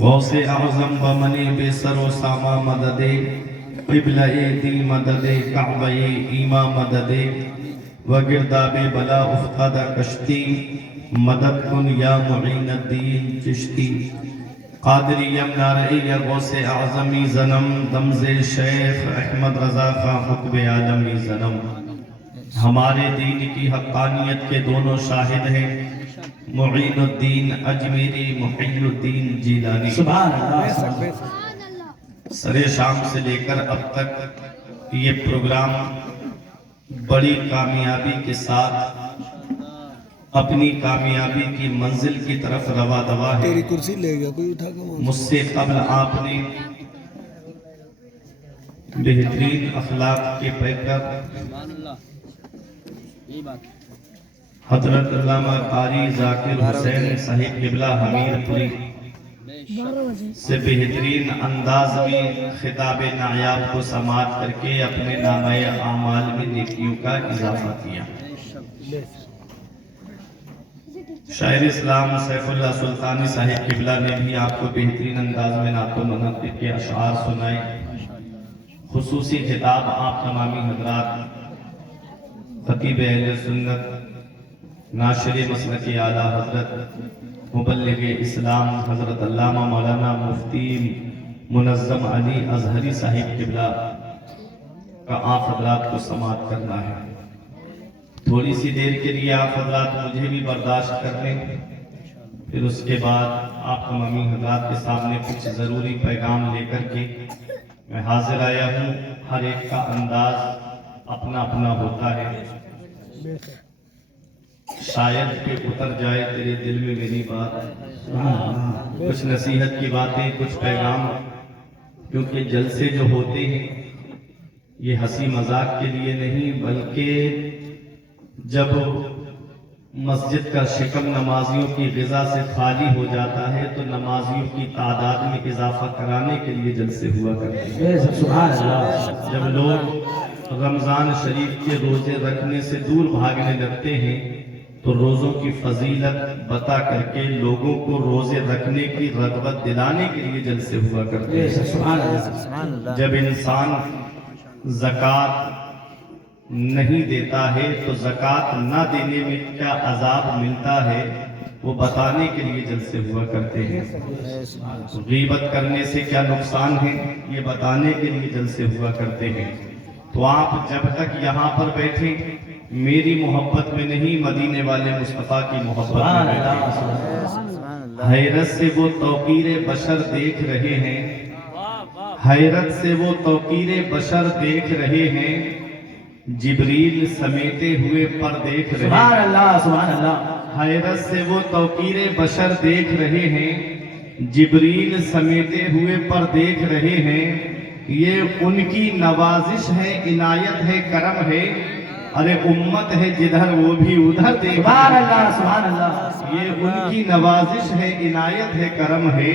غوث اعظم بمنی بے سر و ساما مدد قبلہ دل مدد کعبہ ایما مدد وگرداب بلا افتادہ کشتی مدد کن یا معین الدین چشتی قادری یم نارئی یا غوث اعظمی زنم دمز شیخ احمد رضا خان حکم عالمی زنم ہمارے دین کی حقانیت کے دونوں شاہد ہیں معین الدین اجمیری محی الدین جیلانی سبحان اللہ سر شام سے لے کر اب تک یہ پروگرام بڑی کامیابی کے ساتھ اپنی کامیابی کی منزل کی طرف رواں دوا ہے تیری کرسی لے گیا کوئی اٹھا کے مجھ سے قبل آپ نے بہترین اخلاق کے پیکر حضرت علامہ قاری ذاکر حسین صاحب قبلہ حمیر پوری سے بہترین انداز میں خطاب نایاب کو سماعت کر کے اپنے نامہ اعمال میں نیکیوں کا اضافہ کیا شاعر اسلام سیف اللہ سلطانی صاحب قبلہ نے بھی آپ کو بہترین انداز میں نعت و منقب کے اشعار سنائے خصوصی خطاب آپ تمامی حضرات خطیب اہل سنت ناشر مسلک اعلیٰ حضرت مبلغ اسلام حضرت علامہ مولانا مفتی منظم علی ازہری صاحب قبلہ کا آپ حضرات کو سماعت کرنا ہے تھوڑی سی دیر کے لیے آپ حضرات مجھے بھی برداشت کر لیں پھر اس کے بعد آپ تمامی حضرات کے سامنے کچھ ضروری پیغام لے کر کے میں حاضر آیا ہوں ہر ایک کا انداز اپنا اپنا ہوتا ہے شاید کہ اتر جائے تیرے دل میں میری بات کچھ نصیحت کی باتیں کچھ پیغام کیونکہ جلسے جو ہوتے ہیں یہ ہنسی مذاق کے لیے نہیں بلکہ جب مسجد کا شکم نمازیوں کی غذا سے خالی ہو جاتا ہے تو نمازیوں کی تعداد میں اضافہ کرانے کے لیے جلسے ہوا کرتے ہیں سبحان اللہ جب لوگ رمضان شریف کے روزے رکھنے سے دور بھاگنے لگتے ہیں تو روزوں کی فضیلت بتا کر کے لوگوں کو روزے رکھنے کی رغبت دلانے کے لیے جلسے ہوا کرتے ہیں سبحان اللہ جب انسان زکوٰۃ نہیں دیتا ہے تو زکوٰۃ نہ دینے میں کیا عذاب ملتا ہے وہ بتانے کے لیے جلسے ہوا کرتے ہیں غیبت کرنے سے کیا نقصان ہے یہ بتانے کے لیے جلسے ہوا کرتے ہیں تو آپ جب تک یہاں پر بیٹھیں میری محبت میں نہیں مدینے والے مصطفیٰ کی محبت میں بیٹھیں حیرت سے وہ توقیر بشر دیکھ رہے ہیں حیرت سے وہ توقیر بشر دیکھ رہے ہیں جبریل سمیٹے ہوئے پر دیکھ رہے سبحان ہیں اللہ سبحان اللہ حیرت سے وہ توقیر بشر دیکھ رہے ہیں جبریل سمیٹے ہوئے پر دیکھ رہے ہیں یہ ان کی نوازش ہے عنایت ہے کرم ہے ارے امت ہے جدھر وہ بھی ادھر دیکھ سبحان اللہ سبحان اللہ یہ ان کی نوازش ہے عنایت ہے کرم ہے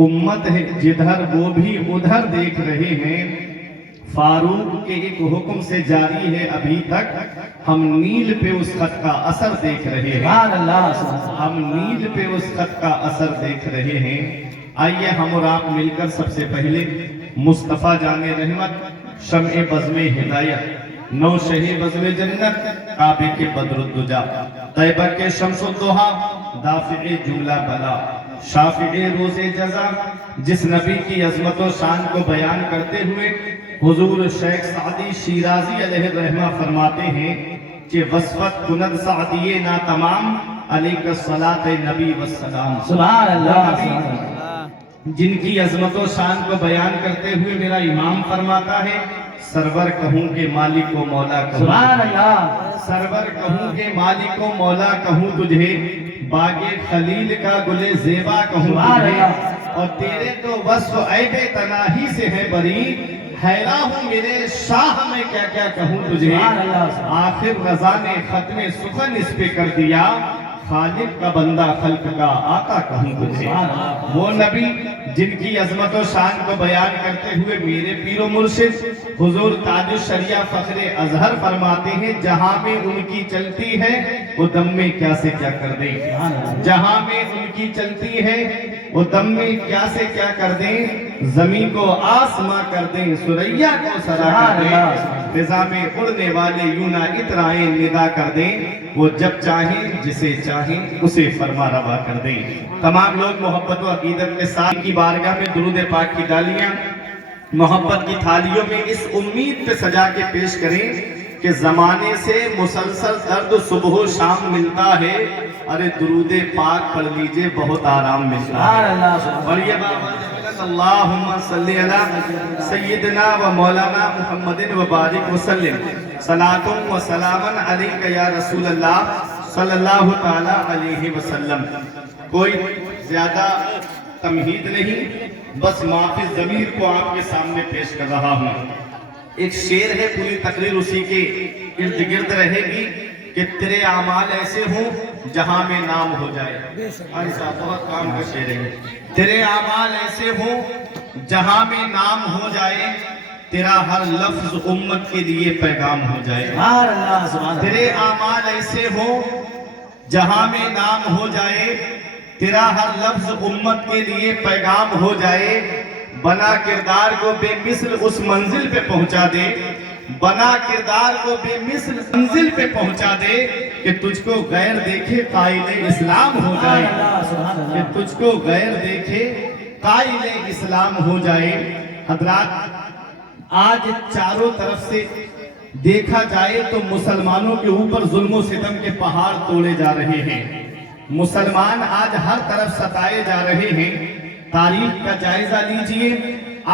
امت ہے جدھر وہ بھی ادھر دیکھ رہے ہیں فاروق کے ایک حکم سے جاری ہے ابھی تک ہم نیل پہ اس خط کا اثر دیکھ رہے ہیں سبحان اللہ ہم نیل پہ اس خط کا اثر دیکھ رہے ہیں آئیے ہم اور آپ مل کر سب سے پہلے مصطفیٰ جان رحمت شمع بزم ہدایت نو شہی بزم جنت کعبے کے بدر الدجا طیبہ کے شمس الضحا دافع جملہ بلا شافع روز جزا جس نبی کی عظمت و شان کو بیان کرتے ہوئے حضور شیخ سعدی شیرازی علیہ الرحمہ فرماتے ہیں کہ وصفت کند سعدی نا تمام علیہ الصلاۃ نبی والسلام سبحان اللہ جن کی عظمت و شان کو بیان کرتے ہوئے میرا امام فرماتا ہے سرور کہوں کہ مالک و مولا کہوں سبحان اللہ سرور کہوں کہ مالک و مولا کہوں تجھے باغ خلیل کا گل زیبا کہوں تجھے اور تیرے تو وصف عیب تناہی سے ہے بری حیران ہوں میرے شاہ میں کیا کیا کہوں تجھے آخر رضا نے ختم سخن اس پہ کر دیا خالق کا بندہ خلق کا آقا کہوں تجھے وہ نبی جن کی عظمت و شان کو بیان کرتے ہوئے میرے پیر و مرشد حضور تاج الشریعہ فخر ازہر فرماتے ہیں جہاں میں ان کی چلتی ہے وہ دم میں کیا سے کیا کر دے جہاں میں ان کی چلتی ہے وہ دم میں کیا سے کیا کر دیں، زمین کو آسماں کر دیں، سریا کو سرا کر دیں، فضا میں اڑنے والے یوں نہ اترائیں ندا کر دیں، وہ جب چاہیں جسے چاہیں اسے فرما روا کر دیں۔ تمام لوگ محبت و عقیدت کے ساتھ کی بارگاہ میں درود پاک کی ڈالیاں محبت کی تھالیوں میں اس امید پہ سجا کے پیش کریں کہ زمانے سے مسلسل درد صبح و شام ملتا ہے، ارے درود پاک پڑھ لیجئے بہت آرام ملتا ہے۔ اور یہ بات اللہم صلی علی سیدنا و مولانا محمد و بارک وسلم، صلاۃ و سلام علیک یا رسول اللہ صلی اللہ تعالی علیہ وسلم۔ کوئی زیادہ تمہید نہیں، بس معافی ضمیر کو آپ کے سامنے پیش کر رہا ہوں۔ ایک شعر ہے، پوری تقریر اسی کے ارد گرد رہے گی کہ تیرے اعمال ایسے ہوں جہاں میں نام ہو جائے۔ ایسا بہت کام کا شعر ہے۔ تیرے اعمال ایسے ہوں جہاں میں نام ہو جائے، تیرا ہر لفظ امت کے لیے پیغام ہو جائے۔ تیرے اعمال ایسے ہوں جہاں میں نام ہو جائے، تیرا ہر لفظ امت کے لیے پیغام ہو جائے، بنا کردار کو بے مثل اس منزل پہ پہنچا دے، بنا کردار کو بے مثل منزل پہ پہنچا دے کہ تجھ کو غیر دیکھے قائل اسلام ہو جائے، کہ تجھ کو غیر دیکھے قائل اسلام ہو جائے۔ حضرات، آج چاروں طرف سے دیکھا جائے تو مسلمانوں کے اوپر ظلم و ستم کے پہاڑ توڑے جا رہے ہیں، مسلمان آج ہر طرف ستائے جا رہے ہیں۔ تاریخ کا جائزہ لیجئے،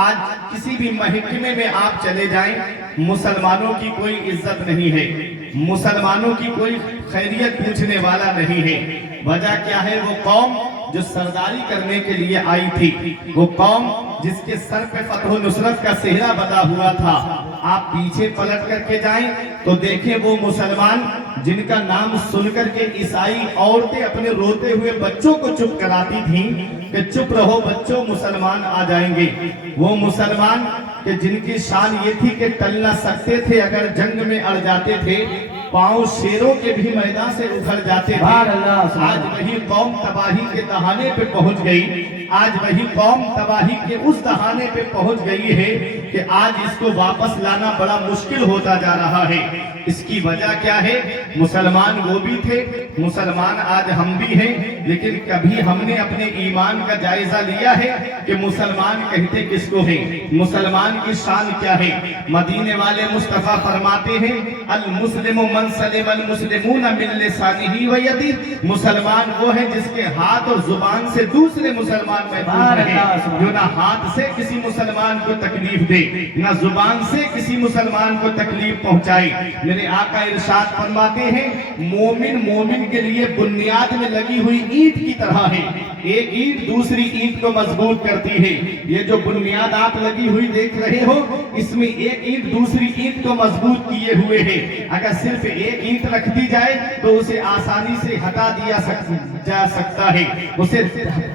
آج کسی بھی محکمے میں آپ چلے جائیں، مسلمانوں کی کوئی عزت نہیں ہے، مسلمانوں کی کوئی خیریت پوچھنے والا نہیں ہے۔ وجہ کیا ہے؟ وہ قوم جو سرداری کرنے کے لیے آئی تھی، وہ قوم جس کے سر پہ فتح و نصرت کا صحرا بنا ہوا تھا۔ آپ پیچھے پلٹ کر کے جائیں تو دیکھیں وہ مسلمان جن کا نام سن کر کے عیسائی عورتیں اپنے روتے ہوئے بچوں کو چپ کراتی تھیں کہ چپ رہو بچوں، مسلمان آ جائیں گے، وہ مسلمان کہ جن کی شان یہ تھی کہ ٹل نہ سکتے تھے، اگر جنگ میں اڑ جاتے تھے، پاؤں شیروں کے بھی میدان سے اکھڑ جاتے تھے۔ آج وہی قوم تباہی کے دہانے پہ پہنچ گئی، آج وہی قوم تباہی کے اس دہانے پہ پہنچ گئی ہے کہ آج اس کو واپس لانا بڑا مشکل ہوتا جا رہا ہے۔ اس کی وجہ کیا ہے؟ مسلمان وہ بھی تھے، مسلمان آج ہم بھی ہیں، لیکن کبھی ہم نے اپنے ایمان کا جائزہ لیا ہے کہ مسلمان کہتے کس کو ہیں، مسلمان کی شان کیا ہے؟ مدینے والے مصطفیٰ فرماتے ہیں المسلم من سلم المسلمون من لسانہ و یدہ، مسلمان وہ ہے جس کے ہاتھ اور زبان سے دوسرے مسلمان محفوظ رہے، جو نہ ہاتھ سے کسی مسلمان کو تکلیف دے، نہ زبان سے کسی مسلمان کو تکلیف پہنچائے۔ میرے آقا ارشاد فرماتے ہیں مومن مومن کے لیے بنیاد میں لگی ہوئی اینٹ کی طرح ہے، ایک اینٹ دوسری اینٹ کو مضبوط کرتی ہے۔ یہ جو بنیاد آپ لگی ہوئی دیکھ رہے ہو، اس میں ایک اینٹ دوسری اینٹ کو مضبوط کیے ہوئے ہے۔ اگر صرف ایک اینٹ رکھ دی جائے تو اسے آسانی سے ہٹا دیا جا سکتا ہے، اسے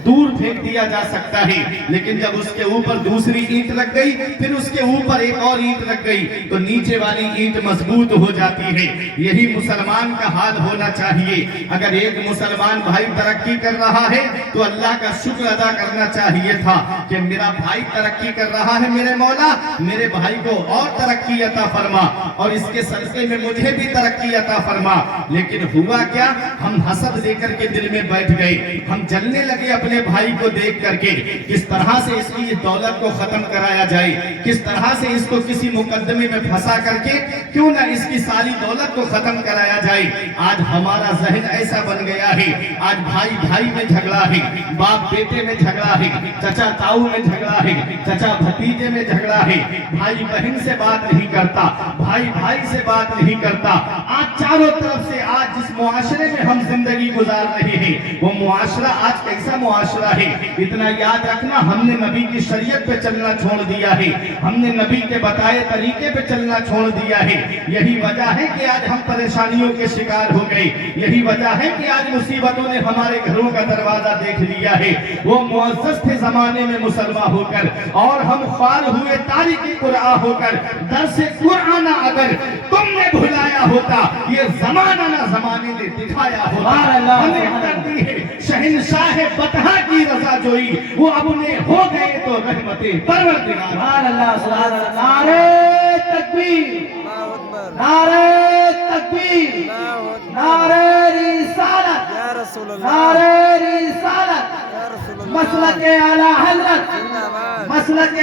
دور پھینک دیا جا سکتا ہے، لیکن جب اس کے اوپر دوسری اینٹ لگ گئی، پھر اس کے اوپر ایک اور اینٹ لگ گئی تو نیچے والی اینٹ مضبوط ہو جاتی ہے۔ یہی مسلمان کا حال ہونا چاہیے۔ اگر ایک مسلمان بھائی ترقی کر رہا ہے تو اللہ کا شکر ادا کرنا چاہیے تھا کہ میرا بھائی ترقی کر رہا ہے، میرے مولا میرے بھائی کو اور ترقی عطا فرما اور اس کے صدقے میں مجھے بھی ترقی عطا فرما۔ لیکن ہوا کیا؟ ہم حسد لے کر کے دل میں بیٹھ گئے، ہم جلنے لگے اپنے بھائی کو دیکھ کر کے، کس طرح سے اس کی دولت کو ختم کرایا جائے، کس طرح سے اس کو کسی مقدمے میں پھنسا کر کے کیوں نہ اس کی ساری دولت کو ختم کرایا جائے۔ آج ہمارا ذہن ایسا بن گیا ہے، آج بھائی بھائی میں جھگڑا ہے، باپ بیٹے میں جھگڑا ہے، چچا تاؤ میں جھگڑا ہے، چچا بھتیجے میں جھگڑا ہے، بھائی بہن سے بات نہیں کرتا، بھائی بھائی سے بات نہیں کرتا۔ آج چاروں طرف سے آج جس معاشرے میں ہم زندگی گزار رہے ہیں وہ معاشرہ آج کیسا معاشرہ ہے؟ اتنا یاد رکھنا، ہم نے نبی کی شریعت پہ چلنا چھوڑ دیا ہے، ہم نے نبی کے بتائے طریقے پہ چلنا چھوڑ دیا ہے۔ یہی وجہ ہے کہ آج ہم پریشانیوں کے شکار ہو گئے، یہی وجہ ہے کہ آج مصیبتوں نے ہمارے گھروں کا دروازہ دیکھ لیا ہے۔ وہ معزز تھے زمانے میں مسلمان ہو کر اور ہم خوار ہوئے تاریخ قرآن ہو کر، درس قرآن اگر تم نے بھلایا ہوتا یہ زمانہ نہ زمانے نے دکھایا ہوتا۔ ہمیں کر دی ہے शहनशाह बतहा की रजा जोई, वो अपने हो गए तो रहमते परवरदिगार। सुभान अल्लाह, सुभान अल्लाह। नारे तकबीर, नारे तकबीर, नारे रिसालत, नारे रिसालत, मसलक आला हज़रत, मसलक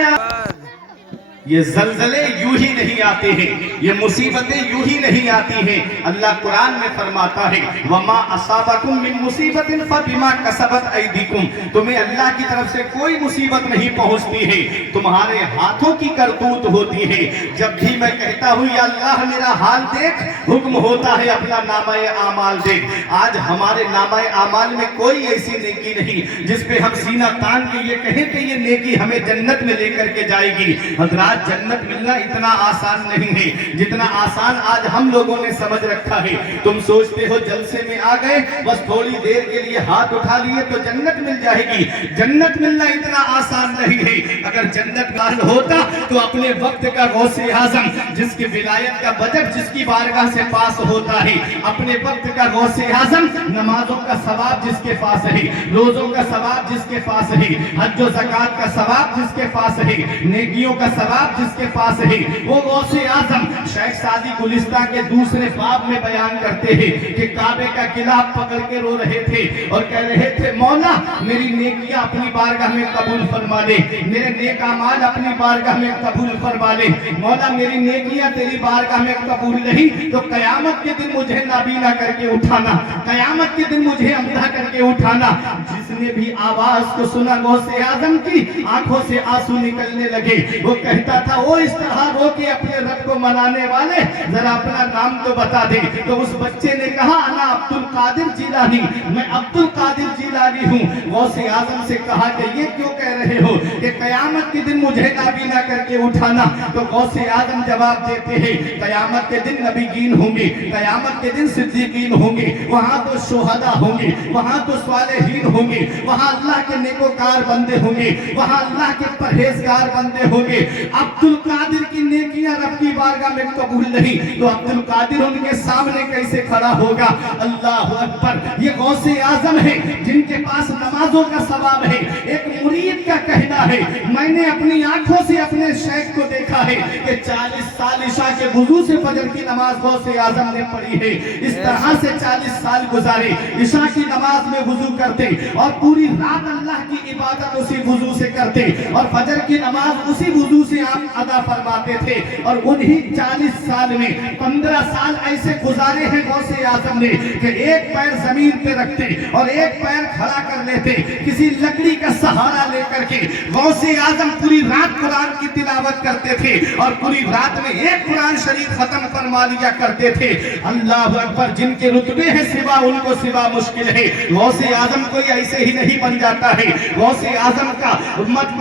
ये जलजले यूं ही नहीं आते हैं, ये मुसीबतें यूं ही नहीं आती हैं। अल्लाह कुरान में फरमाता है वमा असाबकुम मिन मुसीबतिन फबिमा कसबत ऐदीकुम, तुम्हें अल्लाह की तरफ से कोई मुसीबत नहीं पहुंचती है, तुम्हारे हाथों की करतूत होती है। जब भी मैं कहता हूं या अल्लाह मेरा हाल देख, हुक्म होता है अपना नामाए आमाल देख। आज हमारे नामाए आमाल में कोई ऐसी नेकी नहीं जिस पे हम सीना तान के ये कहें कि ये नेकी हमें जन्नत में लेकर के जाएगी। हज़रात, जन्नत मिलना इतना आसान नहीं है जितना आसान आज हम लोगों ने समझ रखा है। तुम सोचते हो जलसे में आ गए, बस थोड़ी देर के लिए हाथ उठा लिए तो जन्नत मिल जाएगी। जन्नत मिलना इतना आसान नहीं है। अगर जन्नत काल होता तो अपने वक्त का गौसे आजम, जिसकी विलायत का बजट जिसकी बारगाह से पास होता है, अपने वक्त का गौसे आजम, नमाजों का सवाब जिसके पास है, रोजों का सवाब जिसके पास है, हज व ज़कात का सवाब जिसके पास है, नेकियों का सवाब जिसके पास है, वो गौसे आजम शेख सादी गुलिस्तां के दूसरे बाब में बयान करते हैं कि काबे का किला पकड़ के रो रहे थे और कह रहे थे मौला मेरी नेकियां अपनी बारगाह में कबूल फरमा ले, मेरे नेक अमाल अपनी बारगाह में कबूल फरमा ले। मौला मेरी नेकियां तेरी बारगाह में कबूल नहीं तो कयामत के दिन मुझे नाबीना करके उठाना, कयामत के दिन मुझे अंधा करके उठाना। जिसने भी आवाज को सुना गौसे आजम की, आंखों से आंसू निकलने लगे। वो कहता था वो इस तरह रो के अपने रब को मनाने वाले, जरा अपना नाम तो बता दे। तो उस बच्चे ने कहा अना अब्दुल कादिर जिलानी, मैं अब्दुल कादिर जिलानी हूँ। गौसे आजम से कहा कि ये क्यों कह रहे हो कि कयामत के दिन मुझे नाबीना करके उठाना? तो गौसे आजम जवाब देते हैं कयामत के दिन नबीगीन होंगे, कयामत के दिन सिद्दीकीन होंगे, वहाँ तो शोहदा होंगे, वहाँ तो स्वालिहीन होंगे, वहाँ अल्लाह के नेकोकार बंदे होंगे, वहाँ अल्लाह के परहेजगार बंदे होंगे। अब्दुल कादिर की नेकियां रब की बारगाह में कबूल नहीं तो अब्दुल कादिर उनके सामने कैसे खड़ा होगा? अल्लाह अकबर। ये गौसे आजम है जिनके पास नमाजों का सवाब है। एक मुरीद का कहना है मैंने अपनी आंखों से अपने शेख को देखा है कि 40 साल इशा के वुजू से फजर की नमाज गौसे आजम ने पढ़ी है। इस तरह से 40 साल गुजारे, इशा की नमाज में वुजू करते और पूरी रात अल्लाह की इबादत उसी वुजू से करते और फजर की नमाज उसी वुजू से आप अदा फरमाते थे। और उन्हीं 40 साल में 15 साल ऐसे गुजारे हैं गौसे आजम ने कि एक पैर जमीन पे रखते और एक पैर खड़ा कर लेते, किसी लकड़ी का सहारा लेकर के गौसे आजम पूरी रात कुरान की तिलावत करते थे और पूरी रात में एक कुरान शरीफ खत्म फरमा लिया करते थे। अल्लाह अकबर। जिनके रुतबे हैं सिवा उनको सिवा मुश्किल है। गौसे आजम कोई ऐसे ही नहीं बन जाता है, गौसे आजम का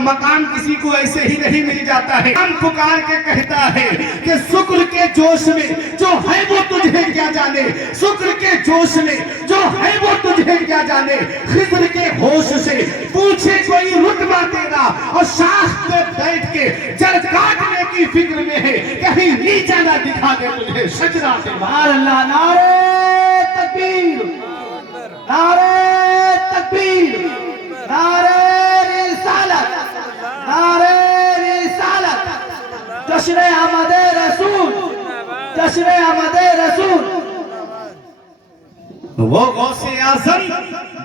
मकाम किसी को ऐसे ही नहीं मिल जाता है। हम पुकार के कहता है कि शुक्र के जोश में जो है वो तुझे क्या जाने, शुक्र के जोश में जो है वो तुझे क्या जाने। खिज़्र के होश से पूछे कोई रुतबा तेरा और शाख पे बैठ के जड़ काटने की फिक्र में है, कहीं नीचा ना दिखा दे तुझे सजदा से। सुभान अल्लाह। नारे तकबीर, नारे तकबीर, नारे रिसालत, नारे रिसालत, जश्न आमद रसूल, जश्न आमद रसूल। वो गौसे आज़म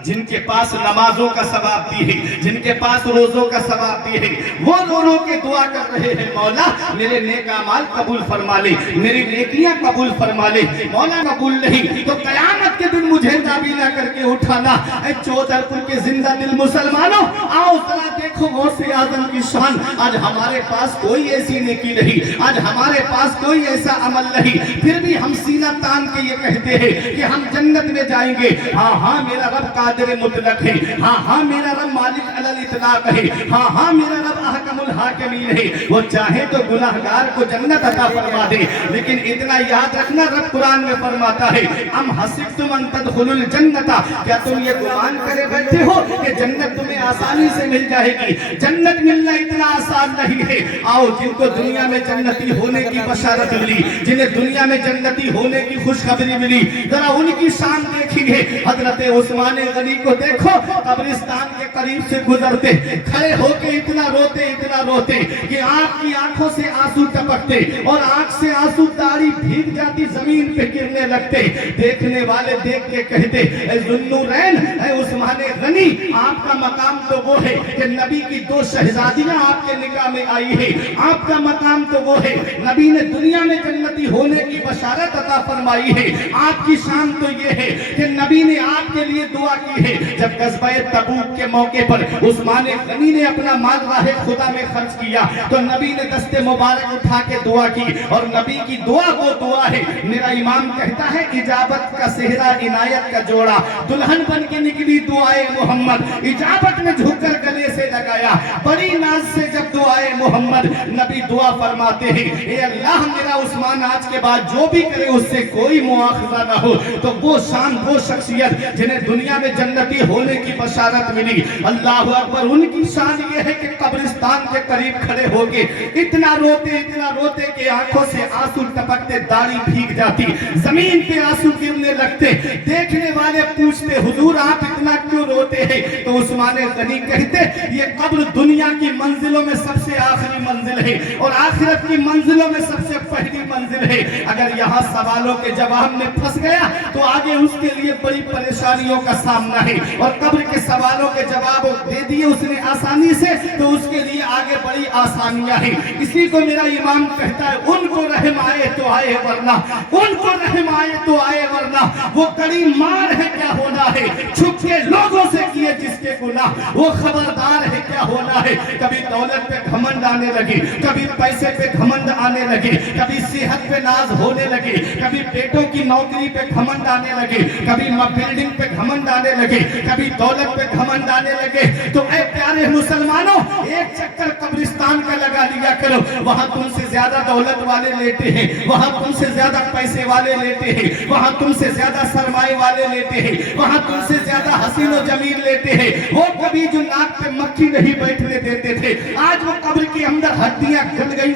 जिनके पास नमाजों का सवाब भी है, जिनके पास रोजों का सवाब भी है, वो रो रो के दुआ कर रहे हैं मौला मेरे नेक अमाल कबूल फरमा ले, मेरी नेकियां कबूल फरमा ले। मौला कबूल नहीं तो कयामत के दिन मुझे नाबीना करके उठाना। ऐ चौधरपुर के जिंदा दिल मुसलमानों, आओ जरा देखो गौसे आज़म की शान। आज हमारे पास कोई ऐसी नेकी नहीं, आज हमारे पास कोई ऐसा अमल नहीं, फिर भी हम सीना तान के ये कहते हैं कि हम जन्नत में जाएंगे। हाँ हाँ मेरा रब कादिर मुतलक है, हाँ हाँ मेरा रब मालिक अलल इतलाक है। हाँ हाँ मेरा रब अहकमुल हाकिमीन है, वो चाहे तो गुनाहगार को जन्नत अता फरमा दे। लेकिन इतना याद रखना, रब कुरान में फरमाता है अम हसिबतुम अन तदखुलुल जन्नता, क्या तुम ये गुमान करे बैठे हो कि जन्नत तुम्हें आसानी से मिल जाएगी? जन्नत मिलना इतना आसान नहीं है। आओ, जिनको दुनिया में जन्नती होने की बशारत मिली, जिन्हें दुनिया में जन्नती होने की खुशखबरी मिली, जरा उनकी शान देखिए। हजरत उस्मान गनी को देखो, कब्रिस्तान के करीब से गुजरते, खड़े होके इतना रोते कि आपकी आंखों से आंसू टपकते और आंख से आंसू दाढ़ी भीग जाती, जमीन पे गिरने लगते। देखने वाले देख के कहते, ऐ जुन्नूरैन, ऐ उस्मान गनी, आपका मकाम तो वो है कि नबी की 2 शहजादियां आपके निकाह में आई है। आपका मकाम तो वो है, नबी ने दुनिया में जन्नती होने की बशारत अता फरमाई है। आपकी शान तो ये है कि नबी ने आपके लिए दुआ की है। जब गज़वाए तबूक के मौके पर उस्मान गनी ने अपना माल राहे खुदा में खर्च किया तो नबी ने दस्ते मुबारक उठा के दुआ की, और नबी की दुआ वो दुआ है, मेरा इमाम कहता है, इजाबत का सेहरा इनायत का जोड़ा, दुल्हन बन के निकली दुआए मोहम्मद, इजाबत में झुककर गले से लगाया, बड़ी नाज से जब दुआए मोहम्मद, नबी दुआ फरमाते हैं, ए अल्लाह मेरा उस्मान आज के बाद जो भी करे उससे कोई मुआखजा ना हो। तो वो शान, वो शख्सियत जिन्हें दुनिया में जन्नती होने की बशारत मिली, अल्लाह अकबर, उनकी शान ये है कि कब्रिस्तान के करीब खड़े होके इतना रोते कि आंखों से आंसू टपकते, दाढ़ी भीग जाती, जमीन पे आंसू गिरने लगते। देखने वाले पूछते, हुजूर आप इतना क्यों रोते हैं? तो उस्मान गनी कहते, ये कब्र दुनिया की मंजिलों में सबसे आखिरी मंजिल है और आखिरत की मंजिलों में सबसे पहली मंजिल है। अगर यहाँ सवालों के जवाब में फंस गया तो आगे उसके लिए बड़ी परेशानियों का सामना है, और कब्र के सवालों के जवाब दे दिए उसने आसानी से तो उसके लिए आगे बड़ी आसानियां हैं। इसी को मेरा इमाम कहता है, उनको रहम आए तो आए वरना, उनको रहम आए तो आए वरना, वो कड़ी मार है क्या होना है, छुप के लोगों से किए जिसके गुनाह, वो खबरदार है क्या होना है। कभी दौलत पे घमंड आने लगे, कभी पैसे पे घमंड आने लगे, कभी सेहत पे नाज होने लगे, कभी बेटों की नौकरी पे घमंड आने लगे, कभी बिल्डिंग पे घमंड आने लगे, कभी दौलत पे घमंड आने लगे। तो ऐ प्यारे मुसलमानों, एक चक्कर कब्रिस्तान का लगा लिया करो, वहां तुमसे ज्यादा दौलत वाले लेते हैं, वहां तुमसे ज्यादा पैसे वाले लेते हैं, वहां तुमसे ज्यादा सरमाए वाले लेते हैं, वहां तुमसे ज्यादा हसीन और जमील लेते हैं। वो कभी जो नाक पे मक्खी नहीं बैठने देते थे, आज वो कब्र के अंदर हड्डियां गल गई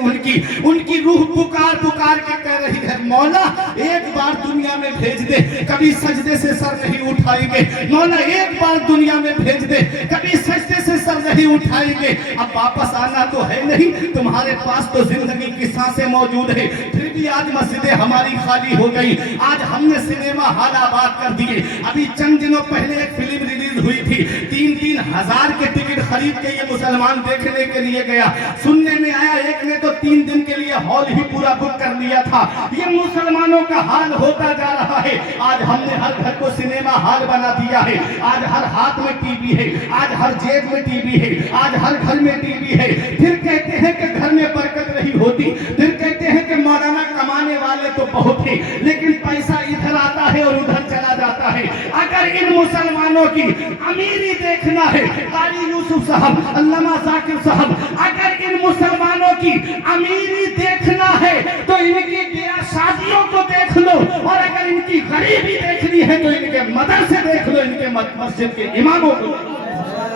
उनकी रूह पुकार के कह रही है, मौला एक बार दुनिया में भेज दे, कभी सजदे से सर नहीं उठाएंगे, मौला एक बार दुनिया में भेज दे, कभी सजदे से सर नहीं उठाएंगे। अब वापस आना तो है नहीं, तुम्हारे पास तो जिंदगी की सांसें मौजूद है, फिर भी आज मस्जिदें हमारी खाली हो गई, आज हमने सिनेमा हाल आबाद कर दिए। अभी चंद दिनों पहले एक फिल्म रिलीज हुई थी, 3-3 हजार के टिकट खरीद के ये मुसलमान देखने के लिए गया। सुनने में आया एक ने तो 3 दिन के लिए हॉल ही पूरा बुक कर लिया था। ये मुसलमानों का हाल होता जा रहा है। आज हमने हर घर को सिनेमा हाल बना दिया है, आज हर हाथ में टीवी है, आज हर जेब में टीवी है, आज हर घर में टीवी है। फिर कहते हैं कि घर में बरकत नहीं होती, फिर कहते हैं कि मौलाना कमाने वाले तो बहुत है लेकिन पैसा इधर आता है और उधर चला जाता है। अगर इन मुसलमानों की अमीरी देखना है, कारी यूसुफ साहब, अल्लामा जाकिर साहब, अगर इन मुसलमानों की अमीरी देखना है तो इनकी ब्याह शादियों को देख लो, और अगर इनकी गरीबी देखनी है तो इनके मदरसे देख लो, इनके मस्जिद के इमामों को।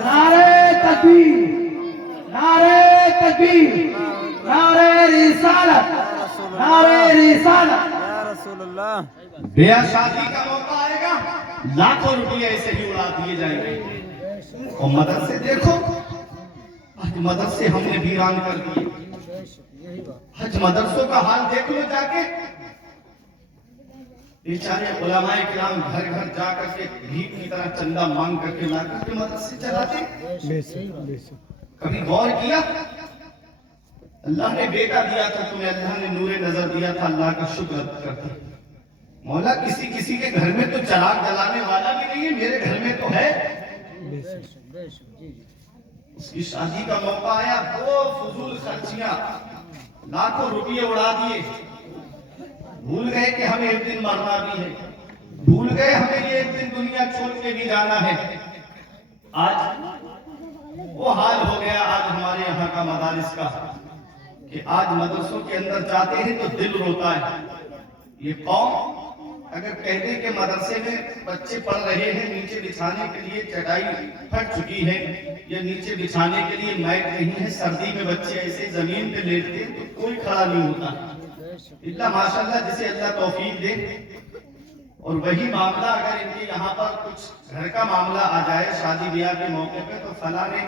नारे तकबीर, नारे तकबीर, नारे रिसालत, नारे रिसालत। ब्याह शादी का मौका आएगा, लाखों रुपये ऐसे ही उड़ा दिए जाएंगे। और मदरसे देखो, आज मदरसे हमने वीरान कर दिए। आज मदरसों का हाल देख लो जाके, बेचारे उलमाए किराम घर घर जा करके भीख की तरह चंदा मांग करके ला करके मदरसे चलाते। कभी गौर किया, अल्लाह ने बेटा दिया था तुम्हें, अल्लाह ने नूरे नजर दिया था, अल्लाह का शुक्र करते। मौला किसी किसी के घर में तो चराग जलाने वाला भी नहीं है, मेरे घर में तो है। उसकी शादी का मौका आया, वो फजूल खर्चियां, लाखों रुपये उड़ा दिए। भूल गए कि हमें एक दिन मरना भी है, भूल गए हमें ये एक दिन दुनिया छोड़ के भी जाना है। आज वो का मदारिस का कि आज मदरसों के अंदर जाते हैं तो दिल रोता है। ये कौम अगर कह दे कि मदरसे में बच्चे पढ़ रहे हैं, नीचे बिछाने के लिए चटाई फट चुकी है या नीचे बिछाने के लिए मैट नहीं है, सर्दी में बच्चे ऐसे जमीन पे लेटते हैं तो कोई खड़ा नहीं होता इल्ला माशाल्लाह जिसे अल्लाह तौफीक दे। और वही मामला अगर इनके यहाँ पर कुछ घर का मामला आ जाए शादी ब्याह के मौके पे तो फला ने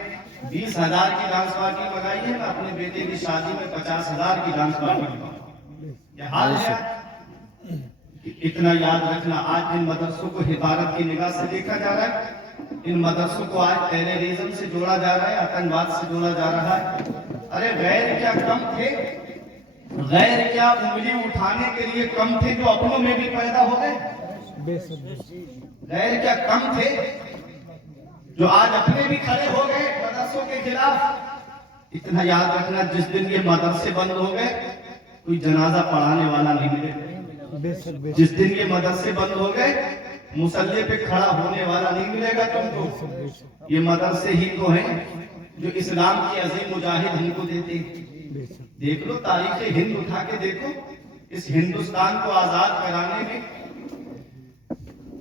20,000 की डांस पार्टी मंगाई है, मैं अपने बेटे की शादी में 50,000 की डांस पार्टी मंगाऊंगा। ये हाल है। इतना याद रखना, आज इन मदरसों को हिफाजत की निगाह से देखा जा रहा है, इन मदरसों को आज टेररिज्म से जोड़ा जा रहा है, आतंकवाद से जोड़ा जा रहा है। अरे गैर क्या कम थे, गैर क्या उंगली उठाने के लिए कम थे जो अपनों में भी पैदा हो गए। गैर क्या कम थे जो आज अपने भी खड़े हो गए मदरसों के खिलाफ। इतना याद रखना, जिस दिन ये मदरसे बंद हो गए कोई जनाजा पढ़ाने वाला नहीं मिले। जिस दिन ये मदरसे बंद हो गए मुसल्ले पे खड़ा होने वाला नहीं मिलेगा तुमको। ये मदरसे ही तो हैं जो इस्लाम की अजीम मुजाहिद हमको देते हैं। देख लो तारीख हिंद उठा के देखो, इस हिंदुस्तान को आजाद कराने में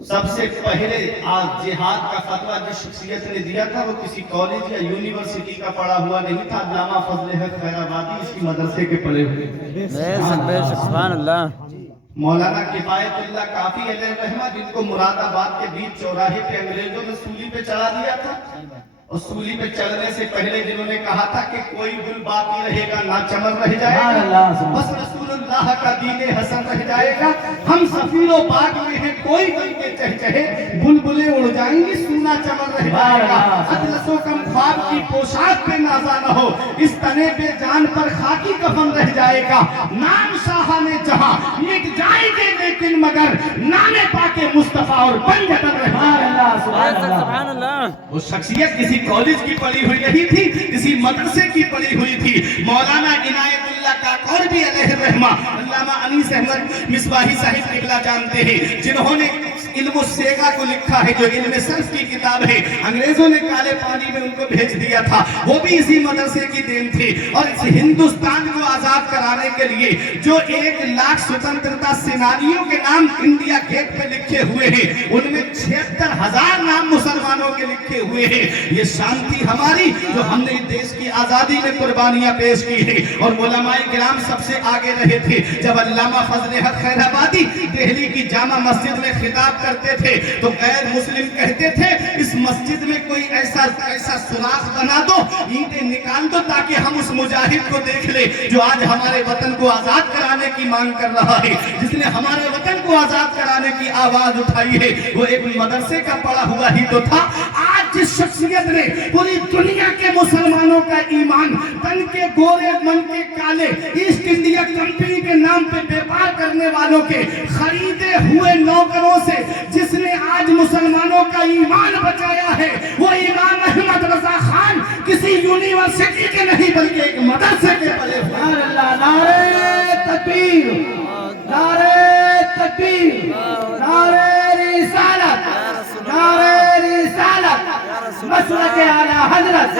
सबसे पहले आज जिहाद का फतवा जिस शख्सियत ने दिया था वो किसी कॉलेज या यूनिवर्सिटी का पढ़ा हुआ नहीं था, अल्लामा फजल हक खैराबादी इसकी मदरसे के पढ़े हुए। सुभान अल्लाह। मौलाना किफायतुल्लाह काफी अलैहिर्रहमा जिनको मुरादाबाद के बीच चौराहे पे अंग्रेजों ने सूली पे चढ़ा दिया था, और सूली पे चढ़ने से पहले जिन्होंने कहा था कि कोई गुल बाकी रहेगा ना चमन रह जाएगा, बस रसूलुल्लाह का दीन हसन रह जाएगा। हम सफीरो बाग में हैं, कोई बन के चहचहे बुलबुलें उड़ जाएंगी, सूना चमन रह जाएगा। अतलसो कम ख्वाब की पोशाक पे नाजा न हो, इस तने पे जान पर खाकी कफन रह जाएगा। नाम शाह ने जहां मिट जाएंगे लेकिन मगर नामे पाके मुस्तफा और पंजतन रह जाएगा। सुभान अल्लाह। वो शख्सियत किसी कॉलेज की पढ़ी हुई नहीं थी, किसी मदरसे की पढ़ी हुई थी। मौलाना इनायतुल्लाह काकोरबी अलैहिर्रहमा, अल्लामा अनीस अहमद मिसबाही साहिब किबला जानते हैं जिन्होंने इल्म सेगा को लिखा है, जो इल्म सर्फ की किताब है, अंग्रेजों ने काले पानी में उनको भेज दिया था, वो भी इसी मदरसे की देन थी। और इस हिंदुस्तान को आजाद कराने के लिए जो 1 लाख स्वतंत्रता सेनानियों के नाम इंडिया गेट पे लिखे हुए हैं, उनमें 76,000 नाम मुसलमानों के लिखे हुए हैं। ये शांति हमारी जो हमने इस देश की आजादी में कुर्बानियां पेश की है। और उलमाए किराम सबसे आगे रहे थे। जब अल्लामा फजल हक खैराबादी दिल्ली की जामा मस्जिद में खिताब करते थे तो गैर मुस्लिम कहते थे इस मस्जिद में कोई ऐसा सुराख बना दो, ईंटें निकाल दो ताकि हम उस मुजाहिद को देख ले जो आज हमारे वतन को आजाद कराने की मांग कर रहा है, जिसने हमारे वतन को आजाद कराने की आवाज उठाई है। वो एक मदरसे का पढ़ा हुआ ही तो था। आज जिस शख्सियत ने पूरी दुनिया के मुसलमानों का ईमान तन के गोरे मन के काले ईस्ट इंडिया कंपनी के नाम पे व्यापार करने वालों के खरीदे हुए नौकरों से जिसने आज मुसलमानों का ईमान बचाया है, वो इमाम अहमद रजा खान किसी यूनिवर्सिटी के नहीं बल्कि एक मदरसे के पले। नारे तकबीर, नारे तकबीर, नारे रिसालत, नारे रिसालत, मसलक आला हजरत,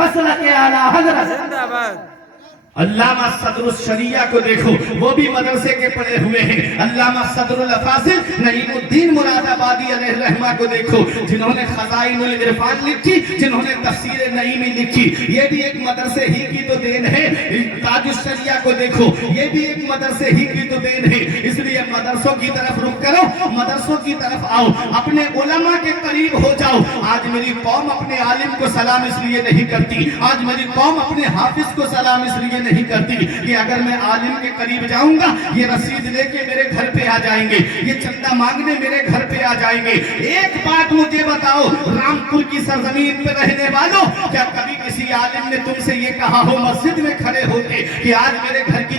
मसलक आला हजरत जिंदाबाद। अल्लामा सदरुल शरिया को देखो, वो भी मदरसे के पढ़े हुए हैं। अल्लामा सदरुल फासिल नईमुद्दीन मुरादाबादी अलैहिर्रहमा को देखो, जिन्होंने खज़ाइनुल इरफान लिखी, जिन्होंने तफसीर नईमी लिखी, ये भी एक मदरसे ही की तो देन है। ताजुश शरिया को देखो, ये भी एक मदरसे ही की तो देन है। इसलिए मदरसों की तरफ रुख करो, मदरसों की तरफ आओ, अपने उलमा के करीब हो जाओ। आज मेरी कौम अपने आलिम को सलाम इसलिए नहीं करती, आज मेरी कौम अपने हाफिज को सलाम इसलिए नहीं करती कि अगर मैं आलिम के करीब जाऊंगा ये रसीद लेके मेरे घर पे आ जाएंगे, ये चंदा मांगने मेरे घर पे आ जाएंगे। एक बात मुझे बताओ, रामपुर की सरजमीन पे रहने वालों, क्या कभी किसी आलिम ने तुमसे ये कहा हो मस्जिद में खड़े होके कि आज मेरे घर की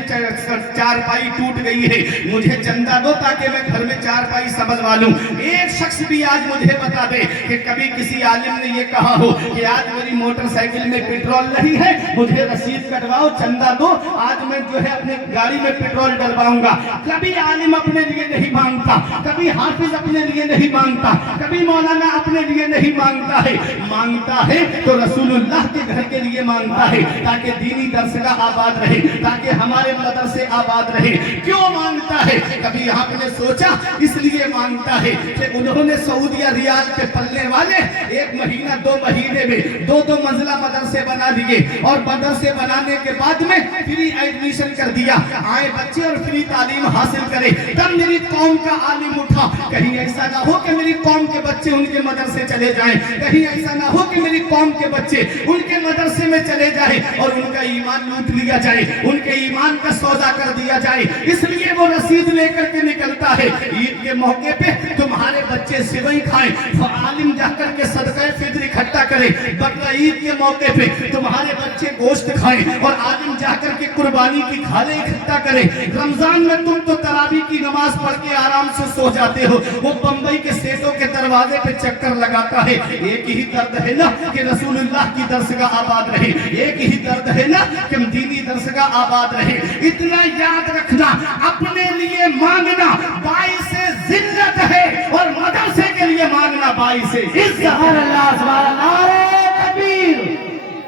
चारपाई टूट गई है, मुझे चंदा दो ताकि मैं घर में चारपाई समझवा लूं? एक शख्स भी आज मुझे बता दे कि कभी किसी आलिम ने ये कहा हो कि आज मेरी मोटरसाइकिल में पेट्रोल नहीं है, मुझे रसीद कटवाओ, चंदा چندہ دو, آج میں جو ہے اپنے گاڑی میں پیٹرول ڈلواؤں گا. کبھی عالم اپنے لیے نہیں مانگتا, کبھی حافظ اپنے لیے نہیں مانگتا, کبھی مولانا اپنے لیے نہیں مانگتا ہے. مانگتا ہے تو رسول اللہ کے گھر کے لیے مانگتا ہے, تاکہ دینی درسگاہ آباد رہے, تاکہ ہمارے مدرسے آباد رہے. کیوں مانگتا ہے؟ کبھی آپ نے سوچا؟ اس لیے مانگتا ہے کہ انہوں نے سعودیہ ریال پہ پلنے والے 1 مہینہ 2 مہینے میں 2 منزلہ مدرسے بنا دیے, اور مدرسے بنانے کے بعد میں فری ایڈمیشن کر دیا, آئے بچے اور فری تعلیم حاصل کرے. تب میری قوم کا عالم اٹھا, کہیں ایسا نہ ہو کہ میری قوم کے بچے ان کے مدرسے چلے جائیں, کہیں ایسا نہ ہو کہ میری قوم کے بچے ان کے مدرسے میں چلے جائیں اور ان کا ایمان لوٹ لیا جائے, ان کے ایمان کا سودا کر دیا جائے. اس لیے وہ رسید لے کر کے نکلتا ہے. عید کے موقع پہ تمہارے بچے سوئی کھائیں, عالم جا کر کے صدقہ فطر اکٹھا کرے. بقرہ عید کے موقع پہ تمہارے بچے گوشت کھائیں اور عالم جا کر کے قربانی کی کھالیں اکٹھا کرے. رمضان میں تم تو تراویح کی نماز پڑھ کے آرام سے سو جاتے ہو, وہ بمبئی کے سیٹوں کے دروازے پہ چکر لگاتا ہے. ایک ہی درد ہے نا کہ رسول اللہ کی درسگاہ آباد رہے, ایک ہی درد ہے نا کہ دینی درسگاہ آباد رہے. اتنا یاد رکھنا, اپنے لیے مانگنا باعث ذلت ہے اور مدرسے کے لیے مانگنا باعث عزت. سبحان اللہ, سبحان اللہ. نعرہ تکبیر,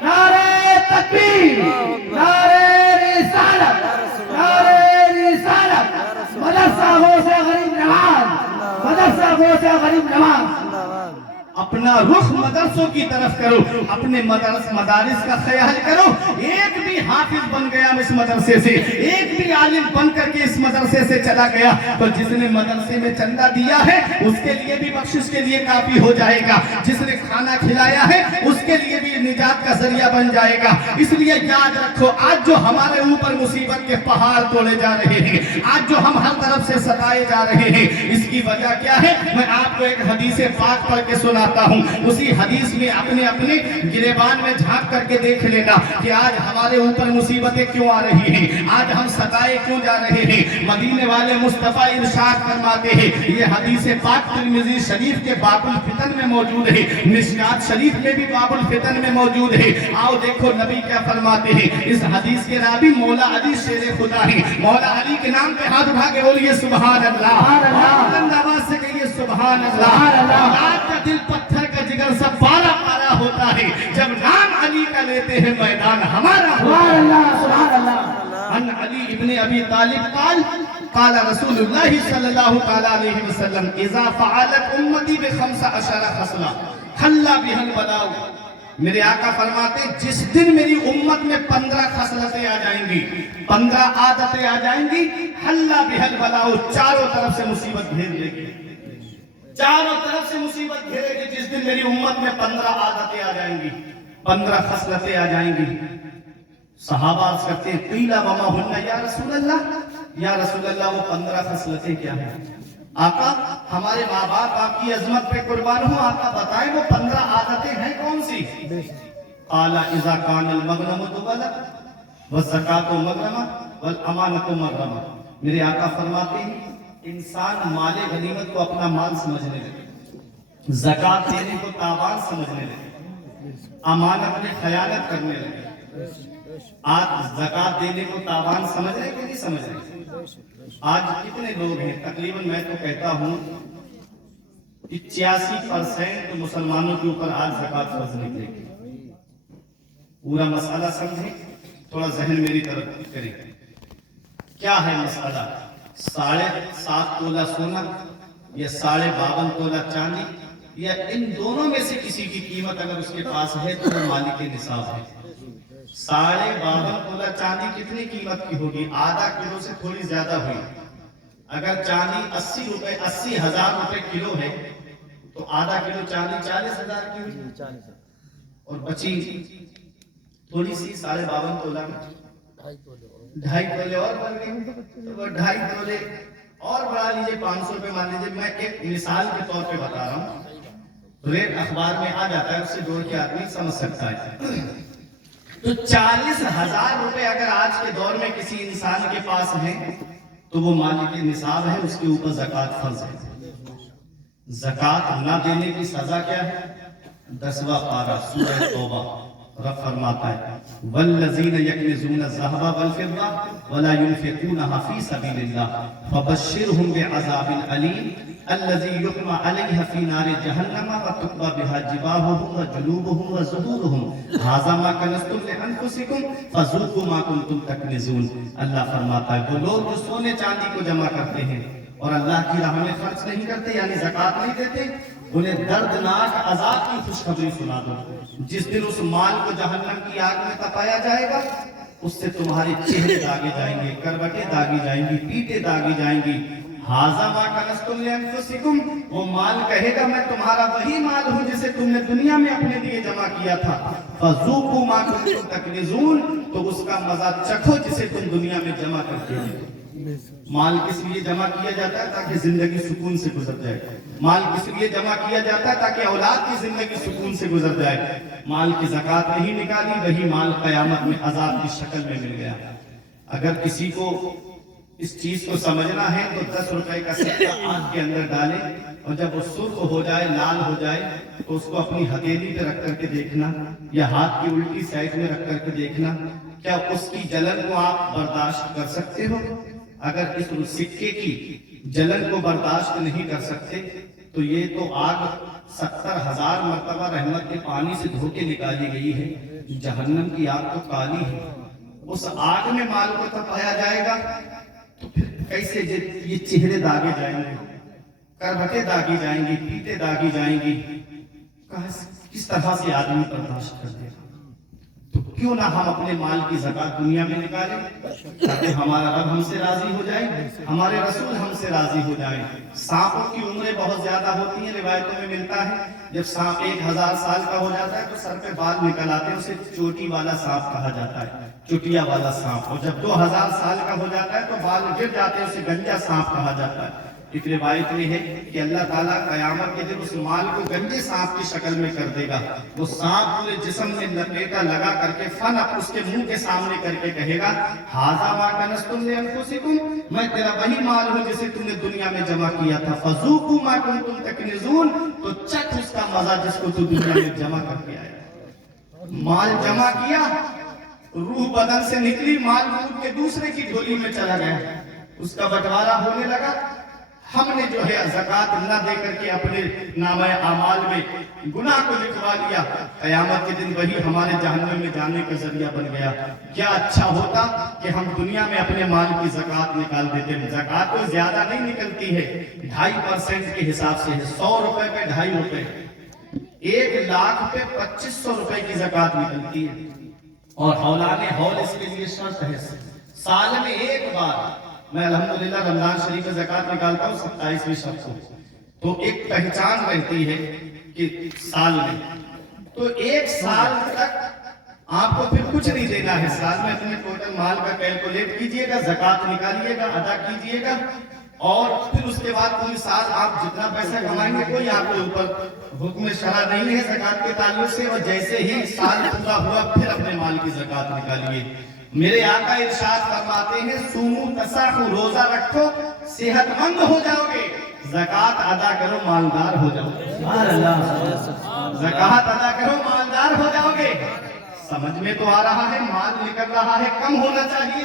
نعرہ تکبیر, نعرہ رسالت, نعرہ رسالت. مدرسہ ہو سے غریب نواز, مدرسہ ہو سے غریب نواز. اپنا رخ مدرسوں کی طرف کرو, اپنے مدارس کا خیال کرو. ایک بھی حافظ بن گیا اس مدرسے سے, ایک بھی عالم بن کر کے اس مدرسے سے چلا گیا, تو جس نے مدرسے میں چندہ دیا ہے اس کے لیے بھی بخشش کے لیے کافی ہو جائے گا, جس نے کھانا کھلایا ہے اس کے لیے بھی نجات کا ذریعہ بن جائے گا. اس لیے یاد رکھو, آج جو ہمارے اوپر مصیبت کے پہاڑ توڑے جا رہے ہیں, آج جو ہم ہر طرف سے ستائے جا رہے ہیں, اس کی وجہ کیا ہے؟ میں آپ کو ایک حدیث پاک پڑھ کے سنا ہوں. اسی حدیث میں اپنے گریبان میں جھانک کر کے دیکھ لینا کہ آج ہمارے اوپر مصیبتیں کیوں آ رہی ہیں, آج ہم ستائے کیوں جا رہے ہیں. مدینے والے مصطفیٰ ارشاد فرماتے ہیں, یہ حدیث پاک ترمذی شریف کے باب الفتن میں موجود ہے, مشکات شریف میں بھی باب الفتن میں موجود ہے. آؤ دیکھو نبی کیا فرماتے ہیں. اس حدیث کے راوی مولا علی شیر خدا ہیں. مولا علی کے نام پہ ہاتھ اٹھا کے بولیے سبحان اللہ, بلند آواز سے کہیے سبحان اللہ. آج کا دل پتھر کا جگر سب پارا پارا ہوتا ہے جب نام علی کا لیتے ہیں, میدان ہمارا. سبحان اللہ, سبحان اللہ. عن علی ابن ابی طالب قال قال رسول اللہ صلی اللہ علیہ وسلم اذا فعلت امتی ب15 خصلہ حل بها البلاء. میرے آقا فرماتے جس دن میری امت میں 15 خصلتیں آ جائیں گی, 15 عادتیں آ جائیں گی, حل بها البلاء, چاروں طرف سے مصیبت گھیر لے گی, چاروں طرف سے مصیبت گھیرے گی. جس دن میری امت میں 15 عادتیں آ جائیں گی, 15 خصلتیں آ جائیں گی. صحابہ عرض کرتے ہیں قیل وما ہن یا رسول اللہ, یا رسول اللہ وہ 15 خصلتیں کیا ہیں؟ آقا ہمارے ماں باپ آپ کی عظمت پہ قربان ہوں, آقا بتائیں وہ 15 عادتیں ہیں کون سی؟ قال اذا کان المغنم دبلا والزکاۃ مغرمہ والامانۃ مغرمہ. میرے آقا فرماتے ہیں انسان مال غنیمت کو اپنا مال سمجھنے لگے, زکات دینے کو تاوان سمجھنے لگے, امانت میں خیانت کرنے لگے. آج زکات دینے کو تاوان سمجھ رہے کہ نہیں سمجھ رہے؟ آج کتنے لوگ ہیں؟ تقریباً میں تو کہتا ہوں 85% مسلمانوں کے اوپر آج زکات فرض نکلے گی. پورا مسئلہ سمجھیں, تھوڑا ذہن میری طرف کریں. کیا ہے مسئلہ؟ 7.5 تولہ سونا یا 52.5 تولہ چاندی, یا ان دونوں میں سے کسی کی قیمت اگر اس کے پاس ہے تو وہ مالک نصاب ہے. 52.5 تولہ چاندی کتنی قیمت کی ہوگی؟ آدھا کلو سے تھوڑی زیادہ ہوئی. اگر چاندی 80,000 روپے کلو ہے تو آدھا کلو چاندی 40,000 کی ہوئی, اور بچی تھوڑی سی 52.5 تولہ میں 2.5 تولے اور بڑھ گئی, تو وہ 2.5 تولے اور بڑھا لیجئے, 500 روپے مان لیجئے. میں ایک مثال کے طور پہ بتا رہا ہوں, ریٹ اخبار میں آ جاتا ہے, اس سے جوڑ کے آدمی سمجھ سکتا ہے. تو 40,000 روپے اگر آج کے دور میں کسی انسان کے پاس ہیں تو وہ مالک نصاب ہے, اس کے اوپر زکات فرض ہے. زکات نہ دینے کی سزا کیا ہے؟ 10واں پارہ سورہ توبہ رب فرماتا ہے والذین یکنزون الذهب والفضة ولا ينفقونها في سبيل الله فبشرهم بعذاب أليم الذي يحمى عليها في نار جهنم وتقوى بها جباههم وجنوبهم وظهورهم هذا ما كنزتم لأنفسكم فذوقوا ما كنتم تكنزون. اللہ فرماتا ہے وہ لوگ جو سونے چاندی کو جمع کرتے ہیں اور اللہ کی راہ میں خرچ نہیں کرتے یعنی زکوٰۃ نہیں دیتے, انہیں دردناک عذاب کی خوشخبری سنا دو. جس دن اس مال کو جہنم کی آگ میں تپایا جائے گا اس سے تمہارے چہرے داغے جائیں گے, کروٹیں داغی جائیں گی, پیٹیں داغی جائیں گی. ھذا ما کنزتم لانفسکم, وہ مال کہے گا میں تمہارا وہی مال ہوں جسے تم نے دنیا میں اپنے لیے جمع کیا تھا. فذوقوا ما کنتم تکنزون, تو اس کا مزہ چکھو جسے تم دنیا میں جمع کرتے ہو. مال کس لیے جمع کیا جاتا ہے؟ تاکہ زندگی سکون سے گزر جائے. مال کس لیے جمع کیا جاتا ہے؟ تاکہ اولاد کی زندگی سکون سے گزر جائے. مال کی زکوٰۃ نہیں نکالی, وہی مال قیامت میں عذاب کی شکل میں مل گیا. اگر کسی کو اس چیز کو سمجھنا ہے تو 10 روپے کا سکہ آنکھ کے اندر ڈالے اور جب وہ سرخ ہو جائے, لال ہو جائے, تو اس کو اپنی ہتھیلی پہ رکھ کر کے دیکھنا یا ہاتھ کی الٹی سائڈ میں رکھ کر کے دیکھنا, کیا اس کی جلن کو آپ برداشت کر سکتے ہو؟ اگر اس سکے کی جلن کو برداشت نہیں کر سکتے تو یہ تو آگ 70,000 مرتبہ رحمت کے پانی سے دھو کے نکالی گئی ہے. جہنم کی آگ تو کالی ہے, اس آگ میں مال کو تپایا جائے گا تو پھر کیسے یہ چہرے داغے جائیں گے, کروٹیں داغی جائیں گی, پیٹیں داغی جائیں گی. کس طرح سے آدمی برداشت کر دے گا؟ تو کیوں نہ ہم اپنے مال کی زکوٰۃ دنیا میں نکالیں تاکہ ہمارا رب ہم سے راضی ہو جائے, ہمارے رسول ہم سے راضی ہو جائیں. سانپوں کی عمریں بہت زیادہ ہوتی ہیں, روایتوں میں ملتا ہے جب سانپ 1000 سال کا ہو جاتا ہے تو سر پہ بال نکل آتے ہیں, اسے چوٹی والا سانپ کہا جاتا ہے, چوٹیا والا سانپ. اور جب 2000 سال کا ہو جاتا ہے تو بال گر جاتے ہیں, اسے گنجا سانپ کہا جاتا ہے. ایک روایت یہ ہے کہ اللہ تعالیٰ قیامت کے دن اس مال کو گنجے سانپ کی شکل میں کر دے گا. وہ سانپ پورے جسم میں لپیٹا لگا کر کے فن اس کے منہ کے سامنے کر کے کہے گا ھذا ما کنزتم لانفسکم, میں تیرا وہی مال ہوں جسے تم نے دنیا میں جمع کیا تھا. فذوقوا ما کنتم تکنزون, تو چکھ اس کا مزہ جس کو تو دنیا میں جمع کر کے آیا. مال جمع کیا, روح بدن سے نکلی, مال روح کے دوسرے کی جھولی میں چلا گیا, اس کا بٹوارا ہونے لگا. ہم نے جو ہے زکوٰۃ نہ دے کر کے اپنے نامہ اعمال میں گناہ کو لکھوا لیا. قیامت کے دن وہی ہمارے جہنم میں جانے کا ذریعہ بن گیا. کیا اچھا ہوتا کہ ہم دنیا میں اپنے مال کی زکوٰۃ نکال دیتے. زکوٰۃ تو زیادہ نہیں نکلتی ہے, 2.5% کے حساب سے ہے. 100 روپے پہ 2.5 روپے, 1 لاکھ پہ 2500 روپے کی زکوٰۃ نکلتی ہے. اور ہولان ہول اس کے لیے شرط ہے, سال میں ایک بار. میں الحمدللہ رمضان شریف میں زکوٰۃ نکالتا ہوں 27ویں شب کو, تو ایک پہچان رہتی ہے کہ سال میں تو 1 سال تک آپ کو پھر کچھ نہیں دینا ہے. سال میں اپنے ٹوٹل مال کا کیلکولیٹ کیجئے گا, زکوٰۃ نکالیے گا, ادا کیجئے گا, اور پھر اس کے بعد پوری سال آپ جتنا پیسہ کمائیں گے کوئی آپ کے اوپر حکم شرع نہیں ہے زکوٰۃ کے تعلق سے. اور جیسے ہی سال پورا ہوا پھر اپنے مال کی زکوٰۃ نکالیے. میرے آقا ارشاد فرماتے ہیں سومو تصحوا, روزہ رکھو صحت مند ہو جاؤ گے, زکوٰۃ ادا کرو مالدار ہو جاؤ گے. زکوٰۃ ادا کرو مالدار ہو جاؤ گے. سمجھ میں تو آ رہا ہے, مال نکل رہا ہے, کم ہونا چاہیے.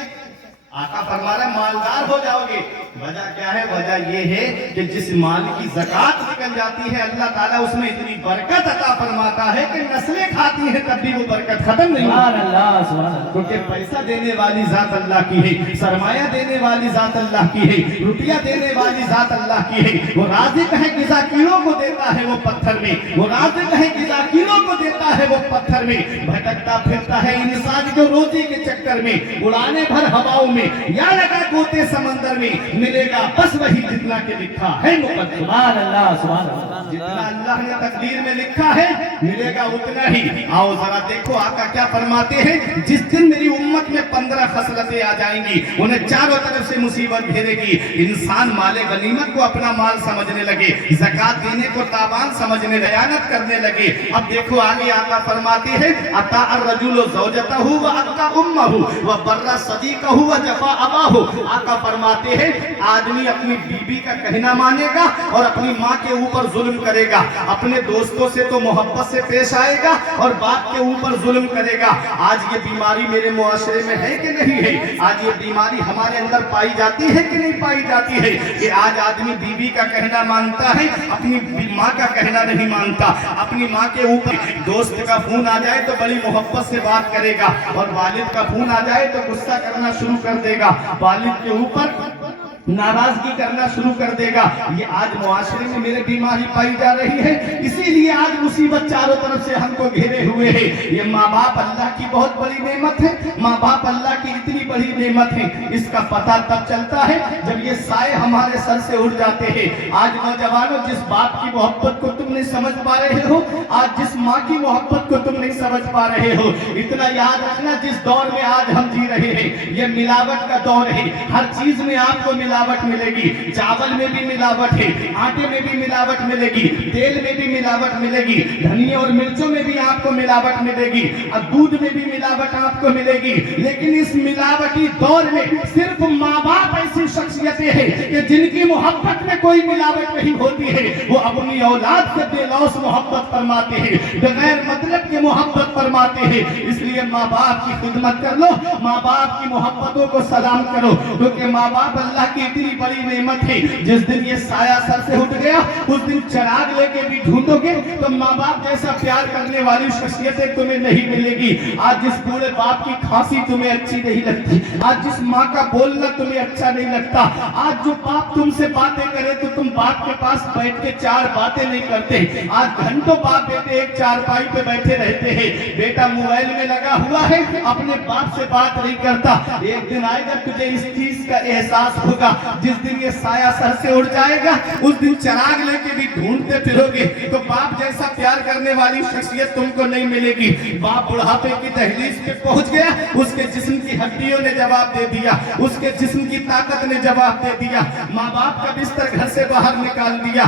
آقا فرما رہے مالدار ہو جاؤ گے. وجہ کیا ہے؟ وجہ یہ ہے کہ جس مال کی زکوٰۃ نکل جاتی ہے اللہ تعالیٰ اس میں اتنی برکت عطا فرماتا ہے کہ نسلیں کھاتی ہیں تب بھی وہ برکت ختم نہیں ہوتی. کیونکہ پیسہ دینے والی ذات اللہ کی ہے, سرمایہ دینے والی ذات اللہ کی ہے, روپیہ دینے والی ذات اللہ کی ہے. وہ رازق ہے غذا کیڑوں کو دیتا ہے وہ پتھر میں, وہ رازق ہے غذا کیڑوں کو دیتا ہے وہ پتھر میں. بھٹکتا پھرتا ہے انسان جو روزی کے چکر میں, اڑانے بھر ہواؤں میں یا لگا گوتے سمندر میں, ملے گا بس وہی جتنا کہ لکھا ہے مقدر. سبحان اللہ, سبحان اللہ. جتنا اللہ نے تقدیر میں لکھا ہے ملے گا اتنا ہی. آؤ ذرا دیکھو آقا کیا فرماتے ہیں, جس دن میری امت میں 15 خصلتیں آ جائیں گی, انہیں چاروں طرف سے مصیبت گھیرے گی. انسان مال غنیمت کو اپنا مال سمجھنے لگے, زکوٰۃ دینے کو تاوان سمجھنے, خیانت کرنے لگے. اب دیکھو آگے آقا فرماتے ہیں اطاع الرجل زوجتہ واتقى امہ وبر صدیقہ وجفا اباہ. آقا فرماتے ہیں آدمی اپنی بیوی کا کہنا مانے گا اور اپنی ماں کے ऊपर जुल्म करेगा, अपने दोस्तों से तो मोहब्बत से पेश आएगा और बाप के ऊपर जुल्म करेगा। आज ये बीमारी मेरे मुआशरे में है कि नहीं है? आज ये बीमारी हमारे अंदर पाई जाती है कि नहीं पाई जाती है? कि आज आदमी बीवी का कहना मानता है, अपनी माँ का कहना नहीं मानता। अपनी माँ के ऊपर दोस्त का फोन आ जाए तो बड़ी मोहब्बत से बात करेगा और वालिद का फोन आ जाए तो गुस्सा करना शुरू कर देगा, वालिद के ऊपर नाराजगी करना शुरू कर देगा। ये आज मुआशरे में मेरे बीमारी पाई जा रही है, इसीलिए आज मुसीबत चारों तरफ से हमको घेरे हुए है। ये माँ बाप अल्लाह की बहुत बड़ी नेमत है, माँ बाप अल्लाह की इतनी बड़ी नेमत है, इसका पता तब चलता है जब ये साए हमारे सर से उड़ जाते हैं। आज नौजवानों, जिस बाप की मोहब्बत को तुम नहीं समझ पा रहे हो, आज जिस माँ की मोहब्बत को तुम नहीं समझ पा रहे हो, इतना याद रखना, जिस दौर में आज हम जी रहे हैं ये मिलावट का दौर है। हर चीज में आपको मिलावट मिलेगी, चावल में भी मिलावट है, आटे में भी मिलावट मिलेगी, तेल में भी मिलावट मिलेगी, धनिया और मिर्चों में भी आपको मिलावट मिलेगी, और दूध में भी मिलावट आपको मिलेगी। लेकिन इस मिलावटी दौर में सिर्फ माँ बाप ऐसी शख्सियतें हैं कि जिनकी मोहब्बत में कोई मिलावट नहीं होती है। वो अपनी औलाद से बेलौस मोहब्बत फरमाते हैं, बगैर मतलब के मोहब्बत फरमाते हैं। इसलिए माँ बाप की खिदमत कर लो, माँ बाप की मोहब्बतों को सलाम करो, क्योंकि माँ बाप अल्लाह की इतनी बड़ी नेमत है। जिस दिन ये साया सर से उठ गया उस दिन चिराग लेके भी ढूंढोगे तो माँ बाप जैसा प्यार करने वाली शख्सियतें तुम्हें नहीं मिलेगी। आज जिस बूढ़े बाप की खांसी तुम्हें अच्छी नहीं लगती, आज जिस माँ का बोलना तुम्हें अच्छा नहीं लगता, आज जो बाप तुमसे बातें करे तो तुम बाप के पास बैठ के चार बातें नहीं करते। आज घंटों बाप बेटे एक चारपाई पे बैठे रहते हैं, बेटा मोबाइल में लगा हुआ है, अपने बाप से बात नहीं करता। एक दिन आएगा तुझे इस चीज का एहसास होगा, जिस दिन ये साया सर से उड़ जाएगा उस दिन चिराग लेके भी ढूंढते फिरोगे तो बाप जैसा प्यार करने वाली शख्सियत तुमको नहीं मिलेगी। बाप बुढ़ापे की दहलीज पे पहुंच गया, उसके जिस्म की हड्डियों ने जवाब दे दिया, उसके जिस्म की ताकत ने जवाब दे दिया, माँ बाप का बिस्तर घर से बाहर निकाल दिया।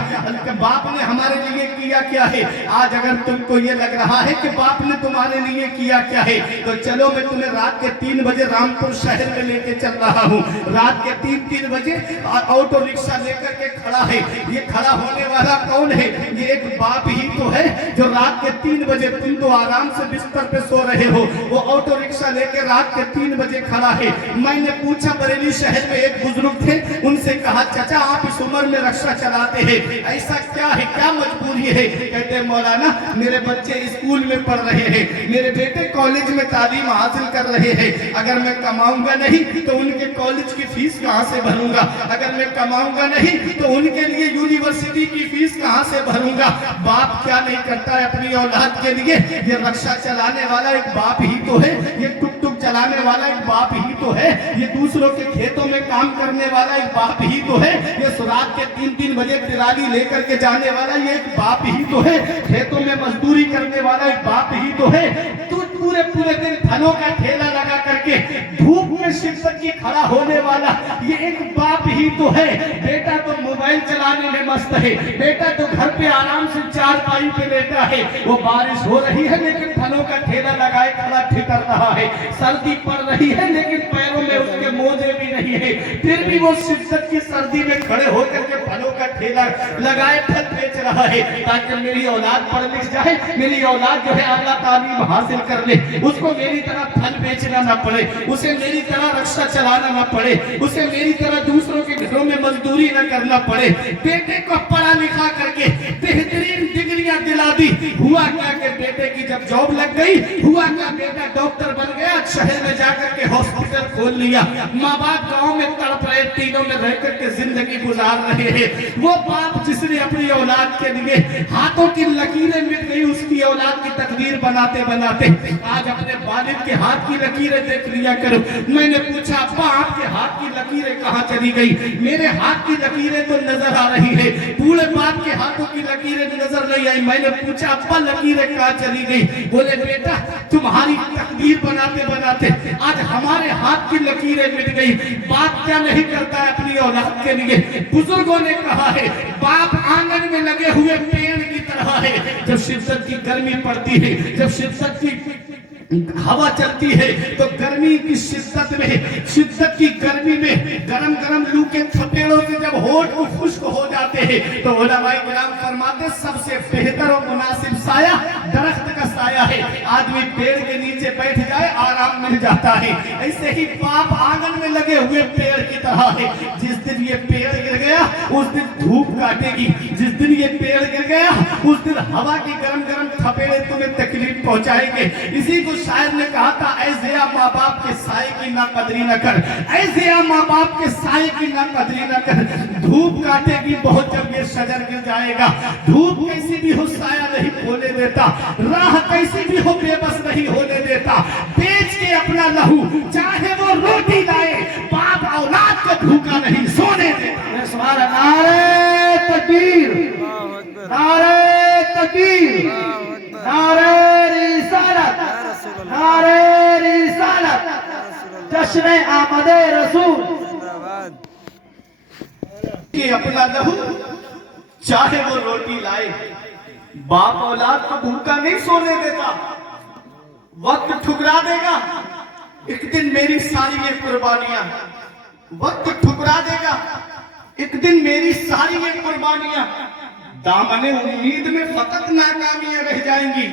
बाप ने हमारे लिए किया क्या है? आज अगर तुमको ये लग रहा है कि बाप ने तुम्हारे लिए किया क्या है, तो चलो मैं तुम्हें रात के 3 बजे रामपुर शहर में लेके चल रहा हूँ। रात के 3 बजे ऑटो रिक्शा लेकर के खड़ा है। ये खड़ा होने वाला कौन है? ये एक बाप ही तो है जो रात के 3 बजे, तुम तो आराम से बिस्तर पे सो रहे हो, वो ऑटो रिक्शा लेकर रात के 3 बजे खड़ा है। मैंने पूछा, बरेली शहर में एक बुजुर्ग थे, उनसे कहा चाचा आप इस उम्र में रिक्शा चलाते हैं, ऐसा क्या है, क्या मजबूरी है? कहते मौलाना मेरे बच्चे स्कूल में पढ़ रहे हैं, मेरे बेटे कॉलेज में तालीम हासिल कर रहे हैं, अगर मैं कमाऊंगा नहीं तो उनके कॉलेज की फीस कहाँ से भरूंगा, अगर मैं कमाऊंगा नहीं तो उनके लिए यूनिवर्सिटी की फीस कहाँ से भरूंगा। बाप क्या नहीं करता है अपनी औलाद के लिए? ये रिक्शा चलाने वाला एक बाप ही तो है, ये टुक टुक चलाने वाला एक बाप ही तो है, ये दूसरों के खेतों में काम करने वाला एक बाप ही तो है, ये रात के 3-3 बजे ट्राली लेकर के जाने वाला ये एक बाप ही तो है, खेतों में मजदूरी करने वाला एक बाप ही तो है। तू पूरे दिन फलों का ठेला लगा करके धूप में शिक्षक की खड़ा होने वाला ये एक बाप ही तो है। बेटा तो मोबाइल चलाने में मस्त है, बेटा तो घर पे आराम से चारपाई पे लेटा है, वो बारिश हो रही है लेकिन फलों का ठेला लगाए खड़ा ठिठर रहा है, सर्दी पड़ रही है लेकिन पैरों में उसके मोजे भी नहीं है, फिर भी वो शिक्षक की सर्दी में खड़े होकर के फलों का ठेला लगाए फल बेच रहा है, ताकि मेरी औलाद पढ़ लिख जाए, मेरी औलाद जो है आला तालीम हासिल कर ले, उसको मेरी तरह फल बेचना ना पड़े, उसे मेरी तरह रिक्शा चलाना ना पड़े, उसे मेरी तरह दूसरों के घरों में मजदूरी ना करना पड़े। बेटे को पढ़ा लिखा करके बेहतरीन डिग्रियां दिला दी। हुआ क्या कि बेटे की जब जॉब लग गई, हुआ क्या बेटा डॉक्टर बन गया, शहर में जाकर के हॉस्पिटल खोल लिया। माँ बाप गाँव में तड़प रहे, तीनों में रह करके जिंदगी गुजार रहे हैं। वो बाप जिसने अपनी औलाद के लिए हाथों की लकीरें मिट गई, उसकी औलाद की तकदीर बनाते बनाते आज अपने वालिद के हाथ की लकीरें देख लिया करो। मैंने पूछा अब्बा आपके हाथ की लकीरें कहाँ चली गई? मेरे हाथ की लकीरें तो नजर आ रही है, बूढ़े बाप के हाथों की लकीरें नजर नहीं आई। मैंने पूछा अब्बा लकीरें कहाँ चली गई? बोले बेटा तुम्हारी तकदीर बनाते बनाते आज हमारे हाथ की लकीरें मिट गई। बाप क्या नहीं करता है अपनी औलाद के लिए? बुजुर्गों ने कहा है बाप आंगन में लगे हुए पेड़ की तरह है। जब शिद्दत की गर्मी पड़ती है, जब शिद्दत की हवा चलती है तो गर्मी की शिद्दत की गर्मी में गरम गरम लू के थपेड़ों से जब होठ को खुश्क हो जाते हैं तो उलमाए किराम फरमाते सबसे बेहतर और मुनासिब साया दरख्त का साया है। आदमी पेड़ के नीचे बैठ जाए आराम मिल जाता है। ऐसे ही पाप आंगन में लगे हुए पेड़ की तरह है। जिस दिन ये पेड़ गिर गया उस दिन धूप काटेगी, जिस दिन ये पेड़ गिर गया उस दिन हवा की गरम गरम थपेड़े तुम्हें तकलीफ पहुंचाएंगे। इसी को शायर ने कहा था, ऐसे या माँ बाप के साए की ना कदरी न कर, ऐसे या माँ बाप के साए की ना कदरी न कर। धूप काटेगी बहुत जब ये शजर गिर जाएगा। धूप कैसी भी हो साया नहीं होने देता, राह कैसी भी हो बेबस नहीं होने देता। बेच के अपना लहू चाहे वो रोटी लाए, बाप औलाद को भूखा नहीं सोने देता। नारे तकबीर, नारे तकबीर, नारे रिसालत, नारे रिसालत, जश्न आमदे रसूल। कि अपना लहू चाहे वो रोटी लाए, बाप औलाद को भूखा नहीं सोने देता। वक्त ठुकरा देगा एक दिन मेरी सारी ये कुर्बानियां, वक्त ठुकरा देगा एक दिन मेरी सारी ये कुर्बानियां। दामने उम्मीद में फकत नाकामियां रह जाएंगी।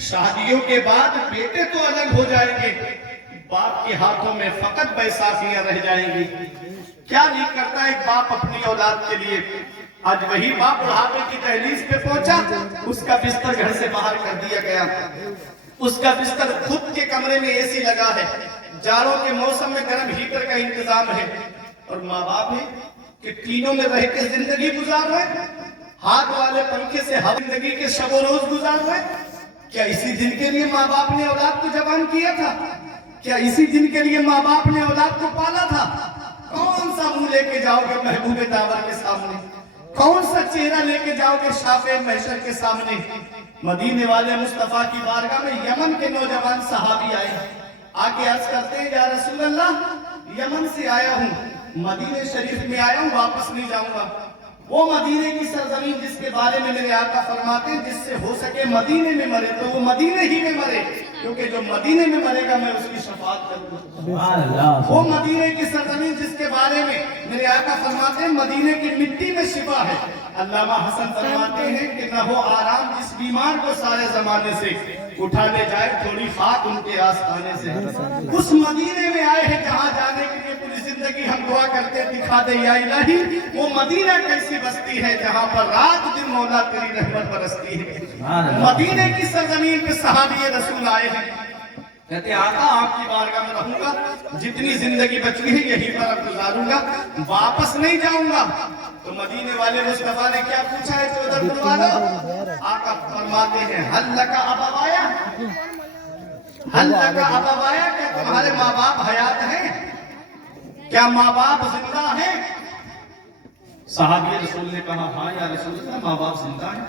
शादियों के बाद बेटे तो अलग हो जाएंगे, बाप के हाथों में फकत बैसाखियां रह जाएंगी। क्या नहीं करता एक बाप अपनी औलाद के लिए। आज वही बाप बुढ़ापे की दहलीज पे पहुंचा, उसका बिस्तर घर से बाहर कर दिया गया। उसका बिस्तर खुद के कमरे में एसी लगा है, जाड़ों के मौसम में गर्म हीटर का इंतजाम है, और माँ बाप है कि टीनों में रह के जिंदगी गुजार रहे, हाथ वाले पंखे से हवा जिंदगी के शबो रोज गुजार रहे। क्या इसी दिन के लिए माँ बाप ने औलाद को जवान किया था? क्या इसी दिन के लिए माँ बाप ने औलाद को पाला था? कौन सा मुंह लेके जाओगे महबूबे दावर के सामने? कौन सा चेहरा लेके जाओगे शाफे महशर के सामने? मदीने वाले मुस्तफा की बारगाह में यमन के नौजवान सहाबी आए, आके अर्ज करते हैं, या रसूल अल्लाह, यमन से आया हूँ, मदीने शरीफ में आया हूँ, वापस नहीं जाऊंगा। वो मदीने की सरजमीन जिसके बारे में मेरे आका फरमाते हैं, जिससे हो सके मदीने में मरे तो वो मदीने ही में मरे, क्योंकि जो मदीने में मरेगा मैं उसकी शफाअत करूंगा। वो मदीने की सरजमीन जिसके बारे में मेरे आका फरमाते हैं, मदीने की मिट्टी में शिफा है। अल्लामा हसन फरमाते हैं कि न हो आराम जिस बीमार को सारे जमाने से, उठा ले जाए थोड़ी खाक उनके आस्थाने से। उस मदीने में आए हैं जहाँ जाने के लिए पूरी जिंदगी हम दुआ करते दिखा दे या इलाही। वो मदीना कैसी बस्ती है जहाँ पर रात दिन मौला तेरी रहमत बरसती है। मदीने की सरजमीन पे सहाबी रसूल आए हैं, कहते आका आपकी बारगाह में रहूंगा, जितनी जिंदगी बची है यहीं पर अब गुजारूंगा, वापस नहीं जाऊंगा। तो मदीने वाले मुस्तफा ने क्या पूछा है चौधर बुलवालो? आका फरमाते हैं, हल्लका अबावाया, हल्लका अबावाया, क्या तुम्हारे माँ बाप हयात हैं? क्या माँ बाप जिंदा हैं? सहाबी रसूल ने कहा, हाँ या रसूल अल्लाह, माँ बाप जिंदा हैं।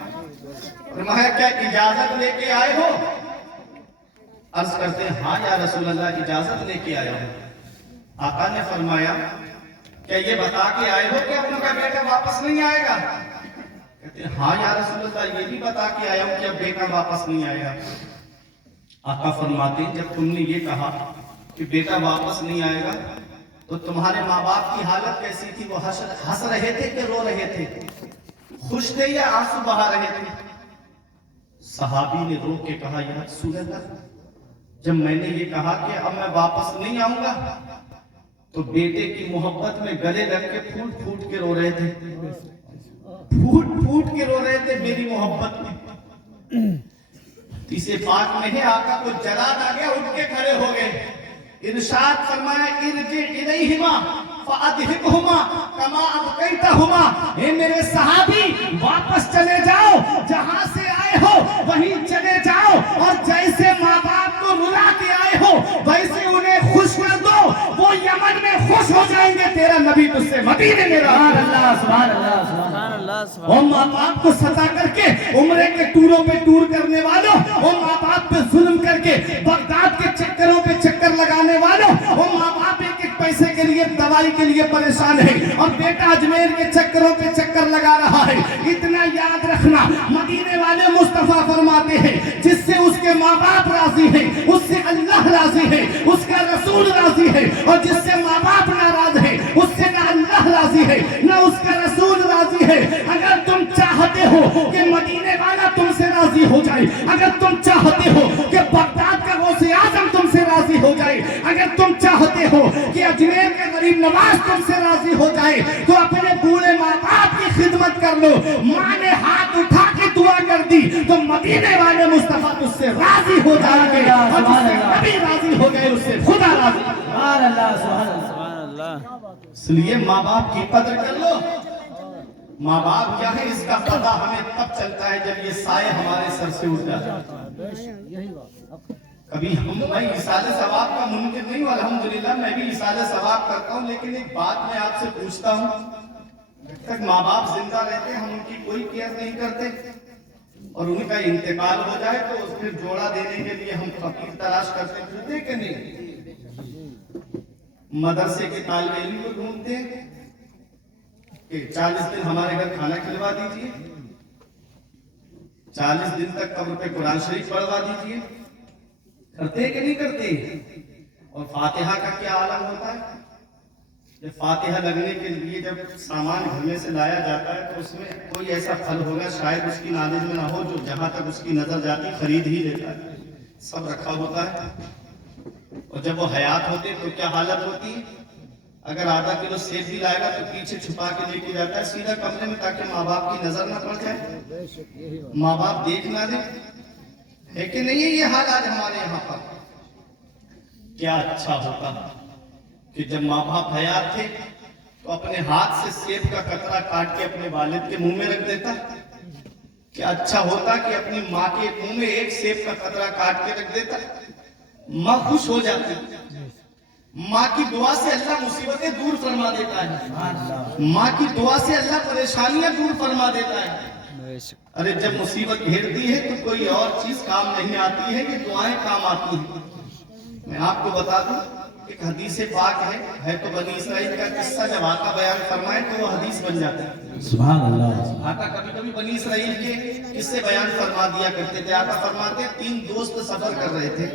फरमाया, क्या इजाजत लेके आए हो? अर्ज करते हैं, हाँ या रसूल अल्लाह, इजाजत लेके आया हूं। आका ने फरमाया, क्या ये बता के आए हो कि आपका बेटा वापस नहीं आएगा? कहते हैं, हाँ या रसूल अल्लाह, ये भी बता के आया हूं कि अब बेटा वापस नहीं आएगा। आका फरमाते हैं, जब तुमने ये कहा कि बेटा वापस नहीं आएगा तो तुम्हारे माँ बाप की हालत कैसी थी? वो हंस रहे थे कि रो रहे थे? खुश थे या आंसू बहा रहे थे? सहाबी ने रो के कहा, या रसूल अल्लाह, जब मैंने ये कहा कि अब मैं वापस नहीं आऊंगा तो बेटे की मोहब्बत में गले लग के फूट फूट के रो रहे थे, फूट फूट के रो रहे थे मेरी मोहब्बत में। इसे पाक में है, आका को जलाल आ गया, उठ के खड़े हो गए। इरशाद फरमाया, इरजी इलैहिमा फअदहिबहुमा कमा अबकैतहुमा। हे मेरे सहाबी, वापस चले जाओ, जहां से आए हो वहीं चले जाओ, और जैसे माँ बाप को रुला के आए हो वैसे उन्हें खुश कर दो, वो यमन में खुश हो जाएंगे। तेरा नबी तुझसे मदीने में रहा। अल्लाह सुभान अल्लाह सुभान अल्लाह। और माँ बाप को सता करके उम्रे के टूरों पे टूर करने वालों, और माँ बाप पे जुल्म करके बगदाद के चक्करों पे चक्कर लगाने वालों, और माँ बाप एक एक पैसे के लिए लिए दवाई के लिए परेशान है और बेटा अजमेर के चक्करों पे चक्कर लगा रहा है। इतना याद रखना, मदीने वाले मुस्तफा फरमाते हैं जिससे उसके माँ बाप राजी है उससे अल्लाह राजी है, उसका रसूल राजी है, और जिससे माँ बाप नाराज है उससे ना अल्लाह राजी है ना उसका रसूल राजी है। अगर तुम चाहते हो कि मदीने वाला तुमसे राजी हो जाए, अगर तुम चाहते हो कि बगदाद का गौसे आजम तुमसे राजी हो जाए, अगर तुम चाहते हो कि अजमेर का गरीब नवाज तुमसे राजी हो जाए, तो अपने बूढ़े माँ बाप की खिदमत कर लो। माँ ने हाथ उठा के दुआ कर दी तो मदीने वाले मुस्तफा तुझसे राजी हो जाएंगे, और जिससे नबी राजी हो गए उससे खुदा राजी। सुभान अल्लाह, सुभान अल्लाह। सुभान अल्लाह। इसलिए माँ बाप की कदर कर लो। माँ बाप क्या है, इसका पता हमें तब चलता है जब ये साए हमारे सर से उठ जाता है। कभी मैं इसाले सवाब का मुमकिन नहीं हूँ, अल्हम्दुलिल्लाह मैं भी इसाले सवाब करता हूँ, लेकिन एक बात मैं आपसे पूछता हूँ, जब तक माँ बाप जिंदा रहते हैं हम उनकी कोई केयर नहीं करते, और उनका इंतकाल हो जाए तो फिर जोड़ा देने के लिए हम फकीर तलाश करते फिरते कि नहीं। मदरसे के तालिब इल्म को ढूंढते हैं कि 40 दिन हमारे घर खाना खिलवा दीजिए, 40 दिन तक कब्र पे कुरान शरीफ पढ़वा दीजिए, करते कि नहीं करते। और फातिहा का क्या आलम होता है, जब फातिहा लगने के लिए जब सामान घर में से लाया जाता है तो उसमें कोई ऐसा फल होगा शायद उसकी नॉलेज में ना हो जो जहां तक उसकी नजर जाती खरीद ही लेता है, सब रखा होता है। और जब वो हयात होते तो क्या हालत होती है, अगर आधा किलो सेब भी लाएगा तो पीछे छुपा के लेके जाता है सीधा कमरे में, ताकि माँ बाप की नजर ना पड़ जाए, माँ बाप देख ना दे, है कि नहीं है ये हाल आज हमारे यहाँ पर। क्या अच्छा होता कि जब माँ बाप हयात थे तो अपने हाथ से सेब का कतरा काट के अपने वालिद के मुंह में रख देता। क्या अच्छा होता कि अपनी माँ के मुंह में एक सेब का कतरा काट के रख देता, माँ खुश हो जाती। माँ की दुआ से अल्लाह मुसीबतें दूर फरमा देता है, माँ की दुआ से अल्लाह परेशानियां दूर फरमा देता है। अरे जब मुसीबत घेरती है तो कोई और चीज काम नहीं आती है, ये दुआएं काम आती हैं। मैं आपको बता दूं, एक हदीस पाक है तो बनी इसराइल का किस्सा जब आका बयान फरमाए तो वो हदीस बन जाता है। सुभान अल्लाह। आका कभी कभी बनी इसराइल के किस्से बयान फरमा दिया करते थे। आका फरमाते 3 दोस्त सफर कर रहे थे,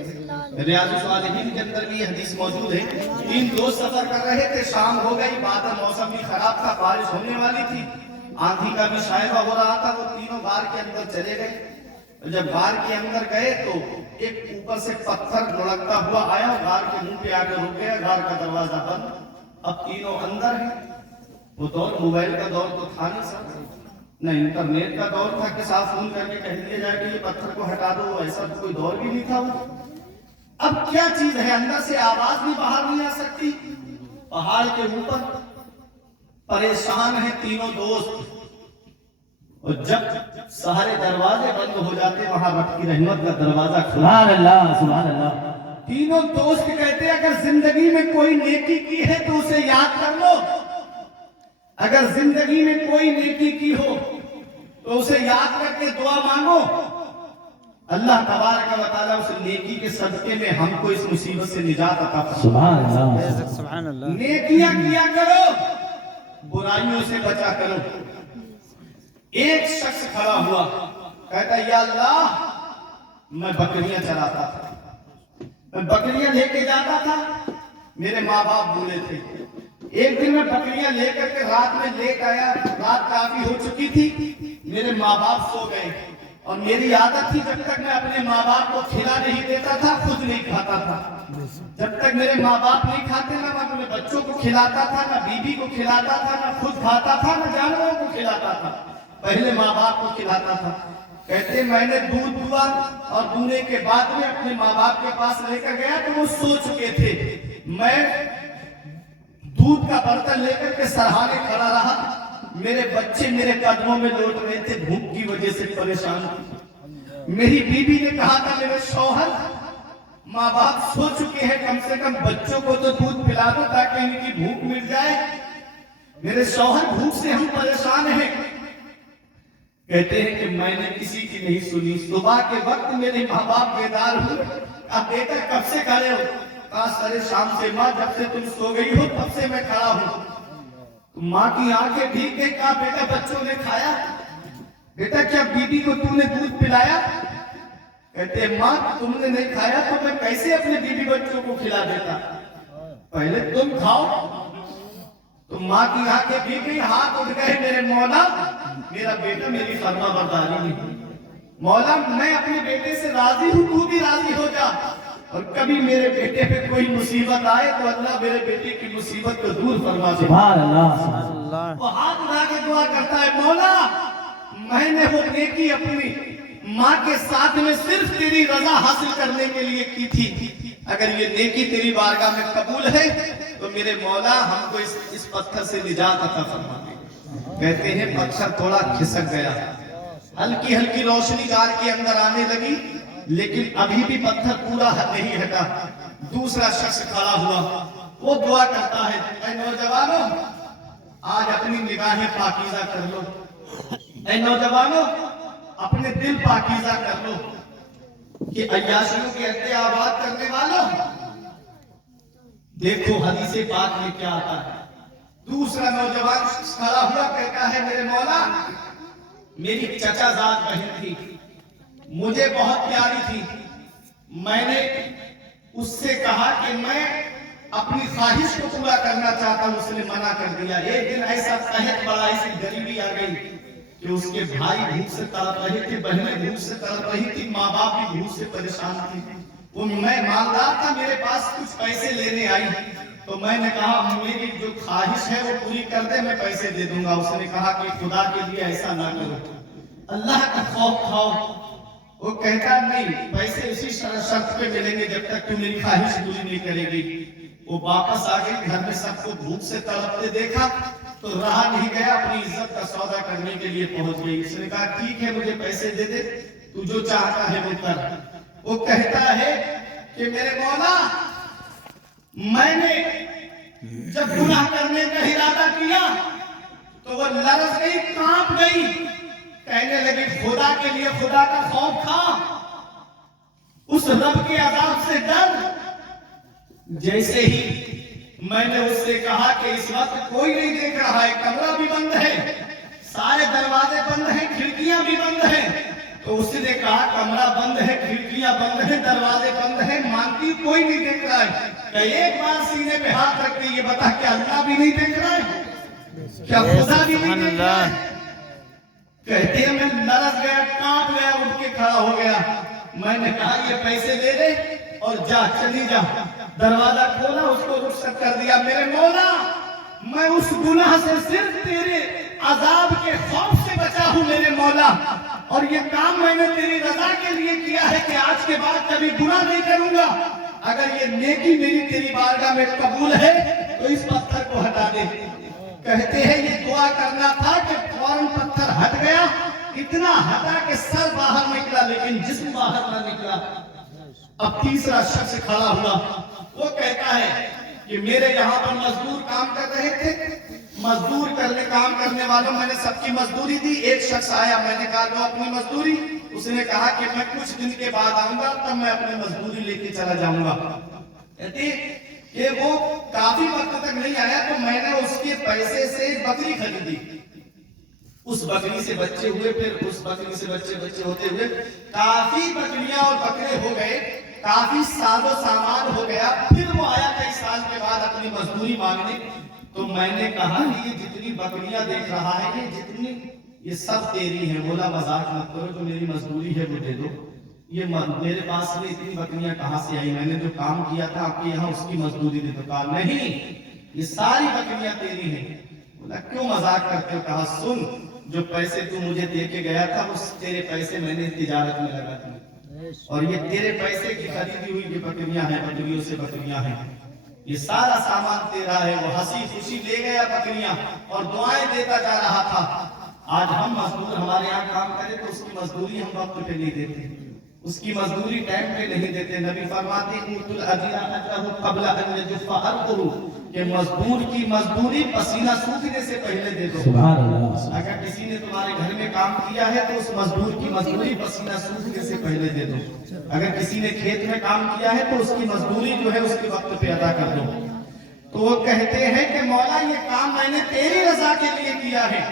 रियाजुस सालिहीन के अंदर भी ये हदीस मौजूद है। 3 दोस्त सफर कर रहे थे, शाम हो गई, बादल मौसम भी खराब था, बारिश होने वाली थी, आंधी का भी शायबा हो रहा था। वो तीनों गार के अंदर चले गए। जब गार के अंदर गए तो एक ऊपर से पत्थर लुढ़कता हुआ आया, गार के मुंह पे आके रुक गया, गार का दरवाजा बंद। अब तीनों अंदर है। वो दौर मोबाइल का दौर तो था नहीं सर, न इंटरनेट का दौर था कि साफ फोन करके कह दिया जाए कि ये पत्थर को हटा दो, ऐसा तो कोई दौर भी नहीं था वो। अब क्या चीज है, अंदर से आवाज भी बाहर नहीं आ सकती। पहाड़ के ऊपर परेशान है तीनों दोस्त, और जब सारे दरवाजे बंद हो जाते वहां रब की रहमत का दरवाजा खुला। सुभान अल्लाह, सुभान अल्लाह। तीनों दोस्त कहते हैं अगर जिंदगी में कोई नेकी की है तो उसे याद कर लो, अगर जिंदगी में कोई नेकी की हो तो उसे याद करके दुआ मांगो। अल्लाह तबारक व तआला उस नेकी के सदके में हमको इस मुसीबत से निजात अता फरमाए। सुभान अल्लाह। सुभान अल्लाह। नेकियां किया करो, बुराइयों से बचा करो। एक शख्स खड़ा हुआ, कहता या अल्लाह मैं बकरियां चराता था, मैं बकरियां लेके जाता था, मेरे माँ बाप बूढ़े थे। एक दिन मैं बकरियां लेकर के रात में लेकर आया, रात काफी हो चुकी थी, मेरे माँ बाप सो गए, और मेरी आदत थी जब तक मैं अपने माँ बाप को खिला नहीं देता था खुद नहीं खाता था। जब तक मेरे माँ बाप नहीं खाते ना मैं अपने बच्चों को खिलाता था, ना बीवी को खिलाता था, ना खुद खाता था, ना जानवरों को खिलाता था, पहले माँ बाप को खिलाता था। कहते मैंने दूध दुआ और दूने के बाद में अपने माँ बाप के पास लेकर गया तो वो सो चुके थे। मैं दूध का बर्तन लेकर के सरहाने खड़ा रहा, मेरे बच्चे मेरे कदमों में लौट रहे थे, भूख की वजह से परेशान थे। मेरी बीवी ने कहा था मेरे शौहर माँ बाप सो चुके हैं, कम से कम बच्चों को तो दूध पिला दो ताकि इनकी भूख मिट जाए। मेरे शौहर भूख से हम परेशान हैं। कहते हैं कि मैंने किसी की नहीं सुनी। सुबह के वक्त मेरे माँ बाप बेदार हुए, अब बेटा कब से खड़े हो? कहा सरे शाम से माँ जब से तुम सो गई हो तब से मैं खड़ा हूँ। तो माँ की आंखें भीग गई। कहा बेटा बच्चों ने खाया? बेटा क्या बीबी को तुमने दूध पिलाया? कहते माँ तुमने नहीं खाया तो मैं कैसे अपने बीबी बच्चों को खिला देता, पहले तुम खाओ। तो माँ की आंखें भीग गई, हाथ उठ गए, मेरे मौला मेरा बेटा मेरी फर्मा बरदारी नहीं, मौला मैं अपने बेटे से राजी हूँ, तू भी राजी हो जा, और कभी मेरे बेटे पे कोई मुसीबत आए तो अल्लाह मेरे बेटे की मुसीबत को दूर फरमा दे। सुभान अल्लाह। अल्लाह वो हाथ उठा के दुआ करता है, मौला मैंने वो नेकी अपनी माँ के साथ में सिर्फ तेरी रजा हासिल करने के लिए की थी, अगर ये नेकी तेरी बारगाह में कबूल है तो मेरे मौला हमको इस पत्थर से निजात अता फरमा दे। कहते हैं पत्थर थोड़ा खिसक गया, हल्की हल्की रोशनी गार के अंदर आने लगी, लेकिन अभी भी पत्थर पूरा नहीं हटा। दूसरा शख्स खड़ा हुआ, वो दुआ करता है, ऐ नौजवानों आज अपनी निगाहें पाकीज़ा कर लो, ऐ नौजवानों अपने दिल पाकीज़ा कर लो, कि अय्याशियों के अड्डे आबाद करने वालों देखो हदीसे पाक में क्या आता है। दूसरा नौजवान खड़ा हुआ, कहता है मेरे मौला मेरी चचाजाद बहन थी, मुझे बहुत प्यारी थी, मैंने उससे कहा कि मैं अपनी ख्वाहिश को पूरा करना चाहता हूं, उसने मना कर दिया। एक दिन ऐसा कहत बड़ा ऐसी गरीबी आ गई कि उसके भाई भूख से तड़प रहे थे, बहनें भूख से तड़प रही थी, माँ बाप भी भूख से परेशान थे। वो मैं मालदार था, मेरे पास कुछ पैसे लेने आई, तो मैंने कहा मेरी जो ख्वाहिश है वो पूरी कर दे, मैं पैसे दे दूंगा। उसने कहा कि खुदा के लिए ऐसा ना करो, अल्लाह का खौफ खाओ। वो कहता नहीं, पैसे उसी शर्त पे मिलेंगे जब तक तू मेरी ख्वाहिश पूरी नहीं करेगी। वो वापस आ गई, घर में सबको भूख से तड़पते देखा तो रहा नहीं गया, अपनी इज्जत का सौदा करने के लिए पहुंच गई। उसने कहा ठीक है मुझे पैसे दे दे, तू जो चाहता है वो कर। वो कहता है कि मेरे मौला मैंने जब गुनाह करने का इरादा किया तो वो लरज गई, कांप गई, कहने लगी खुदा के लिए खुदा का खौफ खा, उस रब के अज़ाब से डर। जैसे ही मैंने उससे कहा कि इस वक्त कोई नहीं देख रहा है, कमरा भी बंद है, सारे दरवाजे बंद हैं, खिड़कियां भी बंद हैं, तो उसने कहा कमरा बंद है, खिड़कियां बंद है, दरवाजे बंद है, मानती कोई नहीं देख रहा है, क्या एक बार सीने पे हाथ रख के ये बता क्या अल्लाह भी नहीं देख रहा है, क्या खुदा भी नहीं देख रहा है? कहते हैं मैं लरज गया, कांप गया, उठ के खड़ा हो गया। मैंने कहा ये पैसे दे दे और जा, चली जा। दरवाजा खोला, उसको रुखसत कर दिया। मेरे मौला मैं उस गुनाह से सिर्फ तेरे अजाब के खौफ से बचा हूं मेरे मौला, और ये काम मैंने तेरी रजा के लिए किया है कि आज के बाद कभी गुनाह नहीं करूंगा। अगर ये नेकी मेरी तेरी बारगाह में कबूल है तो इस पत्थर को हटा दे। कहते हैं ये दुआ करना था कि फौरन पत्थर हट गया, इतना हटा के सर बाहर निकला लेकिन जिस्म बाहर ना निकला। अब तीसरा शख्स खड़ा हुआ, वो कहता है कि मेरे यहाँ पर मजदूर काम कर रहे थे, मजदूर काम करने वालों मैंने सबकी मजदूरी दी। एक शख्स आया, मैंने कहा लो अपनी मजदूरी, उसने कहा कि मैं कुछ दिन के बाद आऊंगा, तब मैं अपनी मजदूरी लेके चला जाऊंगा। कहते कि वो काफी वक्त तक नहीं आया तो मैंने उसके पैसे से एक बकरी खरीदी, उस बकरी से बच्चे हुए, फिर उस बकरी से बच्चे होते हुए काफी बकरियां और बकरे हो गए, काफी साजो सामान हो गया। फिर वो आया कई साल के बाद अपनी मजदूरी मांगने, तो मैंने कहा ये जितनी बकरियां देख रहा है ये सब तेरी है। बोला मजाक मत करो, जो मेरी मजदूरी है वो दे दो, ये मेरे पास में इतनी बकरियां कहां से आई, मैंने जो काम किया था आपके यहाँ उसकी मजदूरी दे दो। कहा नहीं ये सारी बकरियां तेरी हैं। बोला क्यों मजाक करते हो? कहा सुन, जो पैसे तू मुझे दे के गया था उस तेरे पैसे मैंने तिजारत में लगा दिए, और ये तेरे पैसे की खरीदी हुई ये बकरियां हैं, बकरियों से बकरियां हैं, ये सारा सामान तेरा है। वो हंसी खुशी ले गया बकरियां और दुआएं देता जा रहा था। आज हम मजदूर हमारे यहाँ काम करें तो उसकी मजदूरी हम वक्त पे नहीं देते, उसकी मजदूरी टाइम पे नहीं देते। नबी फरमाते कि मजदूर की मजदूरी पसीना सूखने से पहले दे दो। सुभान अल्लाह। अगर किसी ने तुम्हारे घर में काम किया है तो उस मजदूर की मजदूरी पसीना सूखने से पहले दे दो। अगर किसी ने खेत में काम किया है तो उसकी मजदूरी जो है उसके वक्त पे अदा कर दो। तो वो कहते हैं कि मौला ये काम मैंने तेरी रजा के लिए किया है,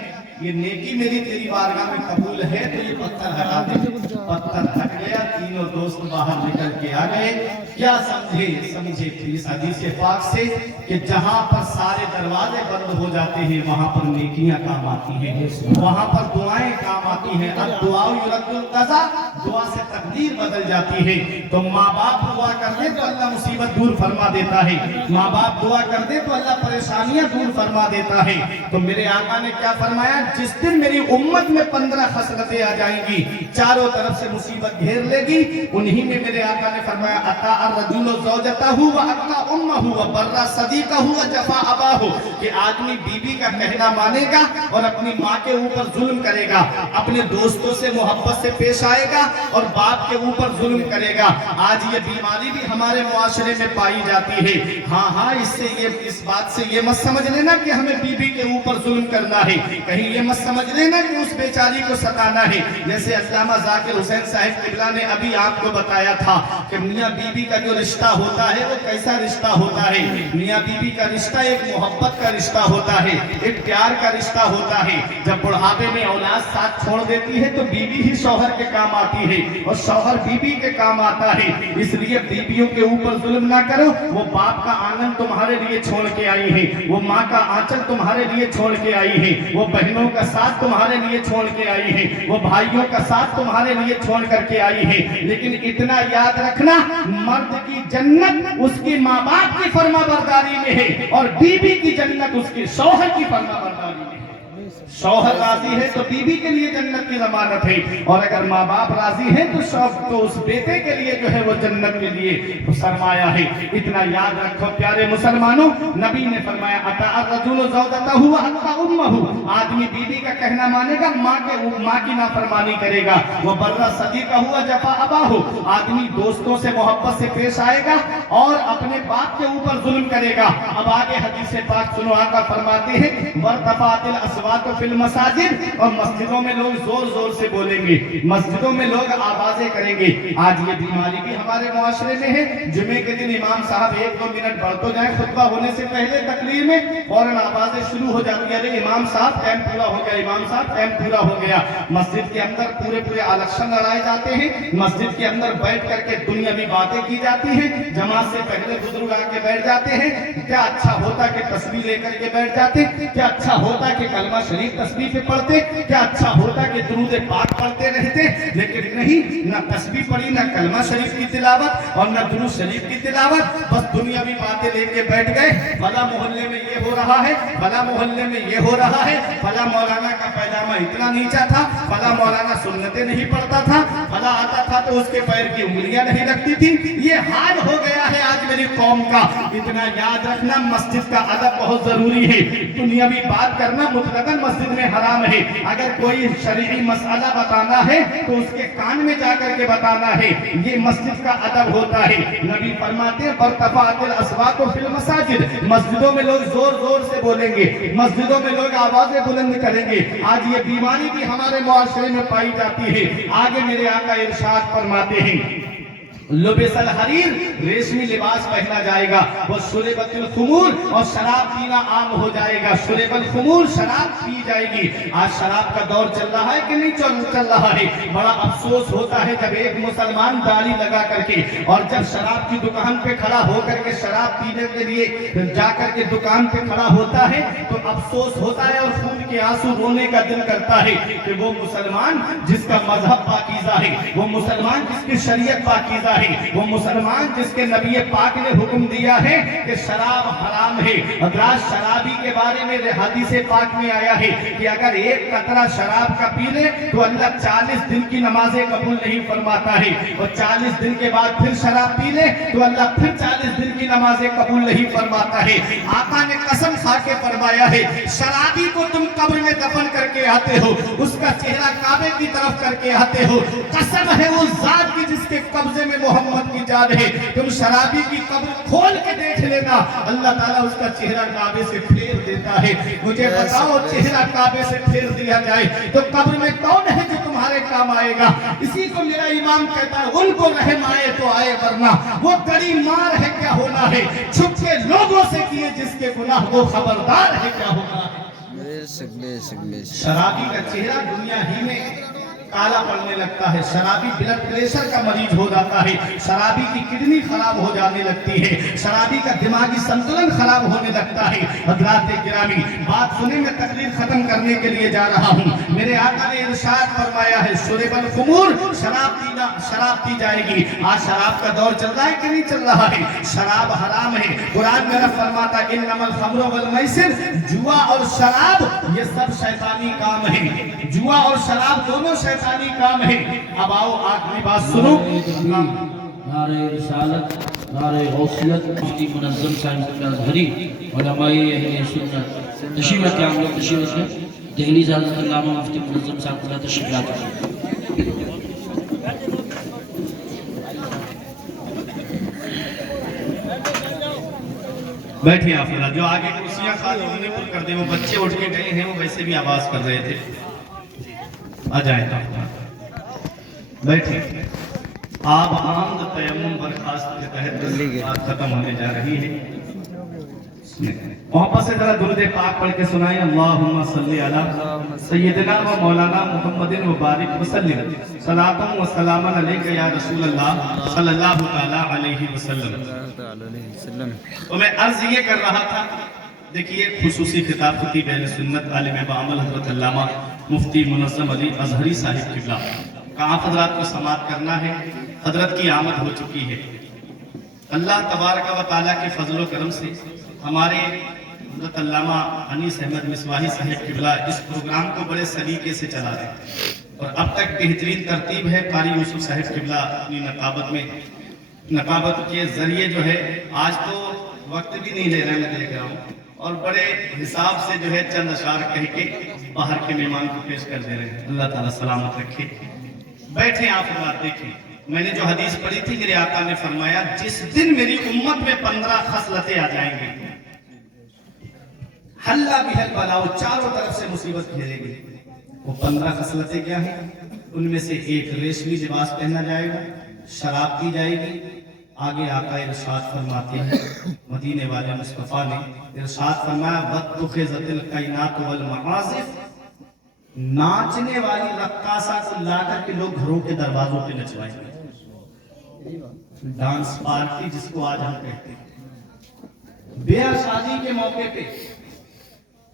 ये नेकी मेरी तेरी बारगाह में कबूल है, तो ये पत्थर हटा दे। पत्थर हट गया, तीनों दोस्त बाहर निकल के आ गए। क्या समझे इस हदीस पाक से कि जहां पर सारे दरवाजे बंद हो जाते हैं वहां पर नेकियां काम आती हैं, वहां पर दुआएं काम आती हैं। अब दुआ युरद्दुल क़ज़ा, दुआ से तकदीर बदल जाती है। तो माँ बाप दुआ कर दे तो अल्लाह मुसीबत दूर फरमा देता है, माँ बाप दुआ कर दे तो अल्लाह परेशानियां दूर फरमा देता है। तो मेरे आका ने क्या फरमाया, जिस दिन मेरी उम्मत में 15 खसलतें आ जाएंगी, चारों तरफ से मुसीबत घेर लेगी, उन्हीं में मेरे आका ने फरमाया अता अर्रजुलु ज़ौजतहु व अता उम्महु व बर्रा सदीक़हु व जफ़ा अबाहु, कि आदमी बीबी का कहना मानेगा और अपनी माँ के ऊपर जुल्म करेगा, अपने दोस्तों से मोहब्बत से पेश आएगा और बाप के ऊपर जुल्म करेगा। आज ये बीमारी भी हमारे मुआशरे में पाई जाती है। हाँ, इस बात से ये मत समझ लेना कि हमें बीबी के ऊपर जुल्म करना है, कहीं ये मत समझ लेना कि उस बेचारी को सताना है। जैसे अल्लामा ज़ाकिर हुसैन साहिब किबला ने अभी आपको बताया था कि मियाँ बीबी का जो रिश्ता होता है वो कैसा रिश्ता होता है। मियाँ बीबी का रिश्ता एक मोहब्बत का रिश्ता होता है, एक प्यार का रिश्ता होता है। जब बुढ़ापे में औलाद साथ छोड़ देती है तो बीबी ही शौहर के काम आती है और शौहर बीबी के काम आता है। इसलिए बीबियों के ऊपर जुल्म ना करो। वो बाप का आंगन तुम्हारे लिए छोड़ के आई है, वो माँ का आंचल तुम्हारे लिए छोड़ के आई है, वो बहनों का साथ तुम्हारे लिए छोड़ के आई है, वो भाइयों का साथ तुम्हारे लिए छोड़ करके आई है। लेकिन इतना याद रखना, मर्द की जन्नत उसकी माँ बाप की फरमाबरदारी में है और बीबी की जन्नत उसके शौहर की फरमाबरदारी में है। शौहर राजी है तो बीबी के लिए जन्नत की जमानत है, और अगर माँ बाप राजी हैं तो उस बेटे के लिए जो है वो जन्नत के लिए सरमाया है। इतना याद रखो प्यारे मुसलमानों, नबी ने फरमाया अता अर्रजुलु ज़ौजतहु व अता उम्महु, आदमी बीबी का कहना मानेगा, माँ की नाफरमानी करेगा। वो बर्रा सदीक़हु व जफ़ा अबाहु, आदमी दोस्तों से मोहब्बत से पेश आएगा और अपने बाप के ऊपर जुल्म करेगा। अब आगे हदीस पाक सुनो, आका फरमाते हैं वरतफ़ातिल अस्वातु फिल मसाजिद, और मस्जिदों में लोग जोर जोर से बोलेंगे, मस्जिदों में लोग आवाजें करेंगे। आज ये बीमारी भी हमारे मुआशरे में है। जुमे के दिन इमाम साहब 1-2 मिनट बढ़ तो जाए, खुतबा होने से पहले तकरीर में फौरन आवाजें शुरू हो जाती है, अरे इमाम साहब टाइम पूरा हो गया, इमाम साहब टाइम पूरा हो गया। मस्जिद के अंदर पूरे इलेक्शन लड़ाए जाते हैं, मस्जिद के अंदर बैठ करके दुनियावी बातें की जाती हैं। जमात से पहले बुजुर्ग आके बैठ जाते हैं, क्या अच्छा होता कि तस्बीह लेकर के बैठ जाते, क्या अच्छा होता कि कलमा शरीफ तस्बीह पे पढ़ते, क्या अच्छा होता कि दुरूद पाक पढ़ते रहते। लेकिन नहीं, ना तस्बीह पढ़ी, ना कलमा शरीफ की तिलावत और ना दुरूद शरीफ की तिलावत, बस दुनियावी बातें लेके बैठ गए। फला मोहल्ले में ये हो रहा है, फला मोहल्ले में ये हो रहा है, फला मौलाना का पैजामा इतना नीचा था, फला मौलाना सुन्नतें नहीं पढ़ता था, फला आता था तो उसके पैर की उंगलियां नहीं लगती थी। ये हाल हो गया है आज मेरी कौम का। इतना याद रखना, मस्जिद का अदब बहुत जरूरी है। दुनियावी बात करना मुतलकन मस्जिद में हराम है। अगर कोई शरई मसला बताना है तो उसके कान में जाकर के बताना है, ये मस्जिद का अदब होता है। नबी फरमाते हैं बरतफ़ातिल अस्वातु फिल मसाजिद, मस्जिदों में लोग जोर जोर से बोलेंगे, मस्जिदों में लोग आवाजें बुलंद करेंगे। आज ये बीमारी भी हमारे मुआशरे में पाई जाती है। आगे मेरे आका इरशाद फरमाते हैं लुबिसल हरीर, रेशमी लिबास पहना जाएगा, वो शुरबतुल खुमूर, और शराब पीना आम हो जाएगा। शुरबल खुमूर, शराब पी जाएगी। आज शराब का दौर चल रहा है कि नहीं चल रहा है। बड़ा अफसोस होता है जब एक मुसलमान दाढ़ी लगा करके और जब शराब की दुकान पे खड़ा होकर के शराब पीने के लिए जाकर के दुकान पे खड़ा होता है तो अफसोस होता है और खून के आंसू रोने का दिल करता है कि वो मुसलमान जिसका मजहब पाकीज़ा है, वो मुसलमान जिसकी शरीयत पाकीज़ा है, वो मुसलमान जिसके नबी पाक ने हुक्म दिया है कि शराब हराम है। हज़रात, शराबी के बारे में हदीस पाक में आया है कि अगर एक कतरा शराब का पी ले तो अल्लाह 40 दिन की नमाजें कबूल नहीं फरमाता है, और 40 दिन के बाद फिर शराब पी ले तो अल्लाह फिर 40 दिन की नमाजें कबूल नहीं फरमाता है। आका ने कसम खा के फरमाया है, शराबी को तुम कब्र में दफन करके आते हो, उसका चेहरा काबे की तरफ करके आते हो, कसम है वो जात की जिसके कब्जे में मोहम्मद की जान है, तुम शराबी की कब्र खोल के देख लेना, अल्लाह ताला उसका चेहरा काबे से फेर देता है। मुझे बताओ, चेहरा काबे से फेर दिया जाए तो कब्र में कौन है जो तुम्हारे काम आएगा? इसी को मेरा इमाम कहता है, उनको रहम आए तो आए, वरना वो कड़ी मार है क्या होना है, छुप के लोगों से किए जिसके गुनाह वो खबरदार है क्या होना है। शराबी का चेहरा दुनिया ही में काला पड़ने लगता है, शराबी ब्लड प्रेशर का मरीज हो जाता है, शराबी की किडनी खराब हो जाने लगती है, शराबी का दिमागी संतुलन खराब होने लगता है। हज़रात गिरामी, बात सुने, मैं तकरीर खत्म करने के लिए जा रहा हूँ। मेरे आका ने इरशाद फरमाया है, शुरबल खुमूर, शराब पी जाएगी। आज शराब का दौर चल रहा है कि नहीं चल रहा है? शराब हराम है। कुरान मेरा फरमाता है, इन्नमल खम्र वल मैसिर, जुआ और शराब ये सब शैतानी काम है। जुआ और शराब दोनों शैतानी काम है। अब आओ आखिरी बात सुनो। नारे रिसालत, नारे गौसियत, मुफ्ती मुनज़्ज़म साहिब अज़हरी, उलमाए अहले सुन्नत, तशरीफ रखिए आप लोग, तशरीफ रखिए। दिल्ली से हज़रत अल्लामा मुफ्ती मुनज़्ज़म साहिब तशरीफ लाते हैं। बैठिए आप लोग, जो आगे कुर्सियां खाली होने पर कर दे, वो बच्चे उठ के गए हैं, वो वैसे भी आवाज कर रहे थे, आ जाए तो बैठिए। आप आमद तयम्मुम बर्खास्त के तहत बात खत्म होने जा रही है। मोहब्बत से जरा दुरूद पाक पढ़ के सुनाए, अल्लाहुम्मा सल्ली अला सय्यिदना व मौलाना मुहम्मदिन व बारिक वसल्लम, सलातुम व सलामन अलैका या रसूल अल्लाह सल्लल्लाहु तआला अलैहि वसल्लम। तो मैं अर्ज ये कर रहा था, देखिए खुसूसी खिताब खतीब अहले सुन्नत आलिम बामल हज़रत अल्लामा मुफ्ती मुनज़्ज़म अली अज़हरी साहिब किबला का आप हज़रात को समाअत करना है। हज़रत की आमद हो चुकी है। अल्लाह तबारक व तआला के फजल व करम से हमारे हज़रत अल्लामा अनीस अहमद मिसवाही साहिब किबला इस प्रोग्राम को बड़े सलीके से चला रहे हैं और अब तक बेहतरीन तरतीब है। कारी यूसुफ साहिब किबला अपनी नकाबत के जरिए जो है, आज तो वक्त भी नहीं ले रहे, मैं देख रहा हूँ, और बड़े हिसाब से जो है चंद अशार कह के बाहर के मेहमान को पेश कर दे रहे हैं। अल्लाह ताला सलामत रखे। बैठे आप बात देखें, मैंने जो हदीस पढ़ी थी, मेरे आका ने फरमाया, जिस दिन मेरी उम्मत में 15 खसलतें आ जाएंगी, हल्ला बिहल बलाओ, चारों तरफ से मुसीबत घेरेगी। वो 15 खसलतें क्या है? उनमें से एक, रेशमी लिबास पहना जाएगा, शराब पी जाएगी। आगे आका इरशाद फरमाते हैं, मदीने वाले मुस्तफा ने इरशाद फरमाया, वत्तुखिज़तिल कायनात वल मआज़िफ, नाचने वाली रक्कासा को लाकर के लोग घरों के दरवाजों पे नचवाएंगे। डांस पार्टी जिसको आज हम कहते हैं। ब्याह शादी के मौके पे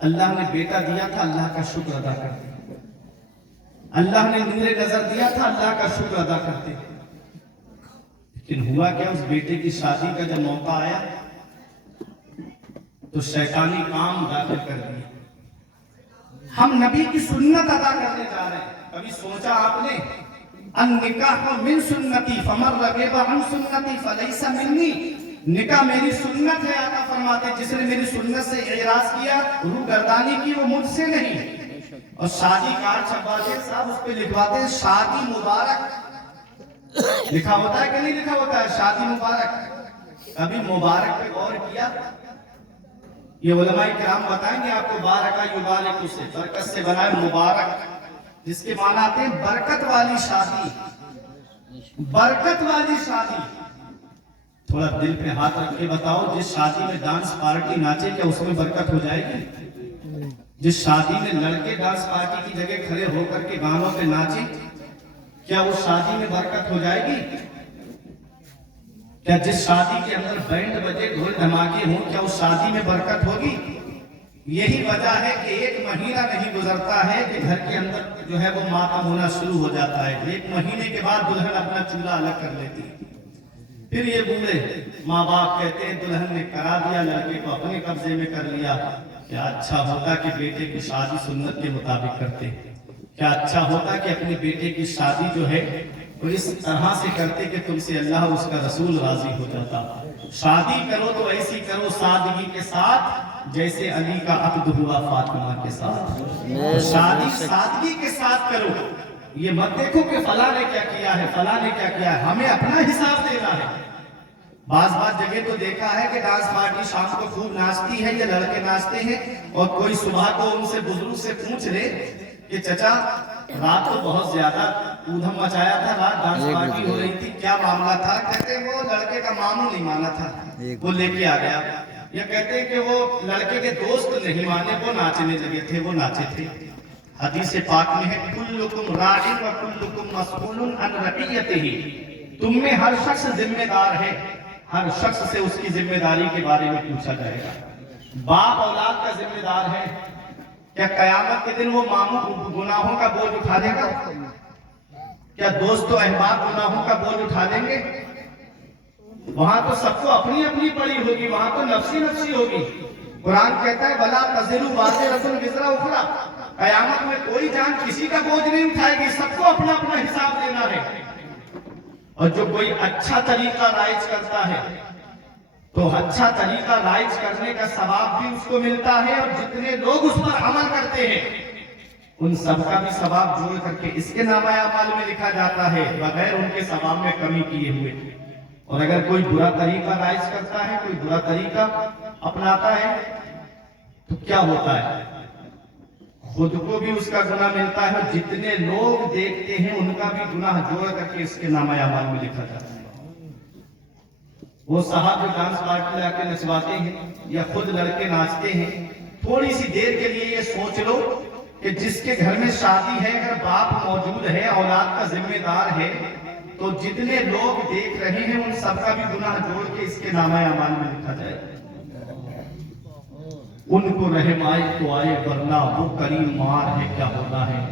अल्लाह ने बेटा दिया था, अल्लाह का शुक्र अदा करते। अल्लाह ने नूरे नजर दिया था, अल्लाह का शुक्र अदा करते। लेकिन हुआ क्या, उस बेटे की शादी का जब मौका आया तो शैतानी काम दाखिल कर दिए। हम नबी की सुन्नत अदा करने जा रहे हैं। कभी सोचा आपने, अन्निकाह मिन सुन्नती फमन रगिबा अन सुन्नती फलैसा मिन्नी, निकाह मेरी सुन्नत है। आका फरमाते, जिसने मेरी सुन्नत से एराज किया, रूगर्दानी की, वो मुझसे नहीं। और शादी कार्ड छपवाते साहब, उस पे लिखवाते हैं शादी मुबारक, लिखा होता है कि नहीं लिखा होता है, शादी मुबारक। कभी मुबारक पे गौर किया? ये उलमाए किराम बताएंगे आपको, बारका युबारिक से, बरकत से बनाए मुबारक, जिसके माना आते हैं बरकत वाली शादी। बरकत वाली शादी, थोड़ा दिल पे हाथ रख के बताओ, जिस शादी में डांस पार्टी नाचे, क्या उसमें बरकत हो जाएगी? जिस शादी में लड़के डांस पार्टी की जगह खड़े होकर के गानों पे नाचे, क्या उस शादी में बरकत हो जाएगी? क्या जिस शादी के अंदर बैंड बजे, ढोल धमाके हों, क्या उस शादी में बरकत होगी? यही वजह है कि एक महीना नहीं गुजरता है कि घर के अंदर जो है वो मातम होना शुरू हो जाता है। एक महीने के बाद दुल्हन अपना चूल्हा अलग कर लेती है। फिर ये बूढ़े माँ बाप कहते हैं, दुल्हन ने करा दिया, लड़के को अपने कब्जे में कर लिया। क्या अच्छा होता कि बेटे की शादी सुन्नत के मुताबिक करते। क्या अच्छा होता कि अपने बेटे की शादी जो है तो इस तरह से करते कि तुमसे अल्लाह उसका रसूल राजी हो जाता। शादी करो तो ऐसी करो सादगी के साथ जैसे अली का अक्द हुआ फातिमा के साथ। तो शादी सादगी के साथ करो, ये मत देखो कि फला ने क्या किया है, फला ने क्या किया है, हमें अपना हिसाब देना है। बाज जगह तो देखा है कि डांस पार्टी शाम को खूब नाचती है या लड़के नाचते हैं, और कोई सुबह को उनसे बुजुर्ग से पूछ ले कि चचा रात तो बहुत ज्यादा ऊधम मचाया था, रात डांस पार्टी हो रही थी, क्या मामला था? कहते वो लड़के का मामू नहीं माना था, वो लेके आ गया। या कहते कि वो लड़के के दोस्त नहीं माने, वो नाचने लगे थे, वो नाचे थे। हदीस पाक में है कुल्लुकुम राइन व कुल्लुकुम मसऊलुन अन रइयतिही, तुम में हर शख्स जिम्मेदार है, हर शख्स से उसकी जिम्मेदारी के बारे में पूछा जाएगा। बाप औलाद का जिम्मेदार है, क्या कयामत के दिन वो मामू गुनाहों का बोझ उठा देगा? क्या दोस्तों अहबाब गुनाहों का बोझ उठा देंगे? वहां तो सबको अपनी अपनी पड़ी होगी, वहां तो नफ्सी नफ्सी होगी। कुरान कहता है वला तज़िरु वाज़िरतुन विज़रा उख़रा, कयामत में कोई जान किसी का बोझ नहीं उठाएगी, सबको अपना अपना हिसाब देना है। और जो कोई अच्छा तरीका राइज करता है तो अच्छा तरीका राइज करने का सवाब भी उसको मिलता है, और जितने लोग उस पर अमल करते हैं उन सब का भी सवाब जोड़ करके इसके नामा अमाल में लिखा जाता है, बगैर उनके सवाब में कमी किए हुए। और अगर कोई बुरा तरीका राइज करता है, कोई बुरा तरीका अपनाता है, तो क्या होता है? खुद को भी उसका गुनाह मिलता है, और जितने लोग देखते हैं उनका भी गुनाह जोड़ करके इसके नामा अमाल में लिखा जाता है। वो साहब जो डांस पार्टी लाके नचवाते हैं या खुद लड़के नाचते हैं, थोड़ी सी देर के लिए ये सोच लो कि जिसके घर में शादी है, अगर बाप मौजूद है, औलाद का जिम्मेदार है, तो जितने लोग देख रहे हैं उन सबका भी गुनाह जोड़ के इसके नामा अमाल में लिखा जाए। उनको रहम आए तो आए, वरना वो करीम मार है क्या होना है।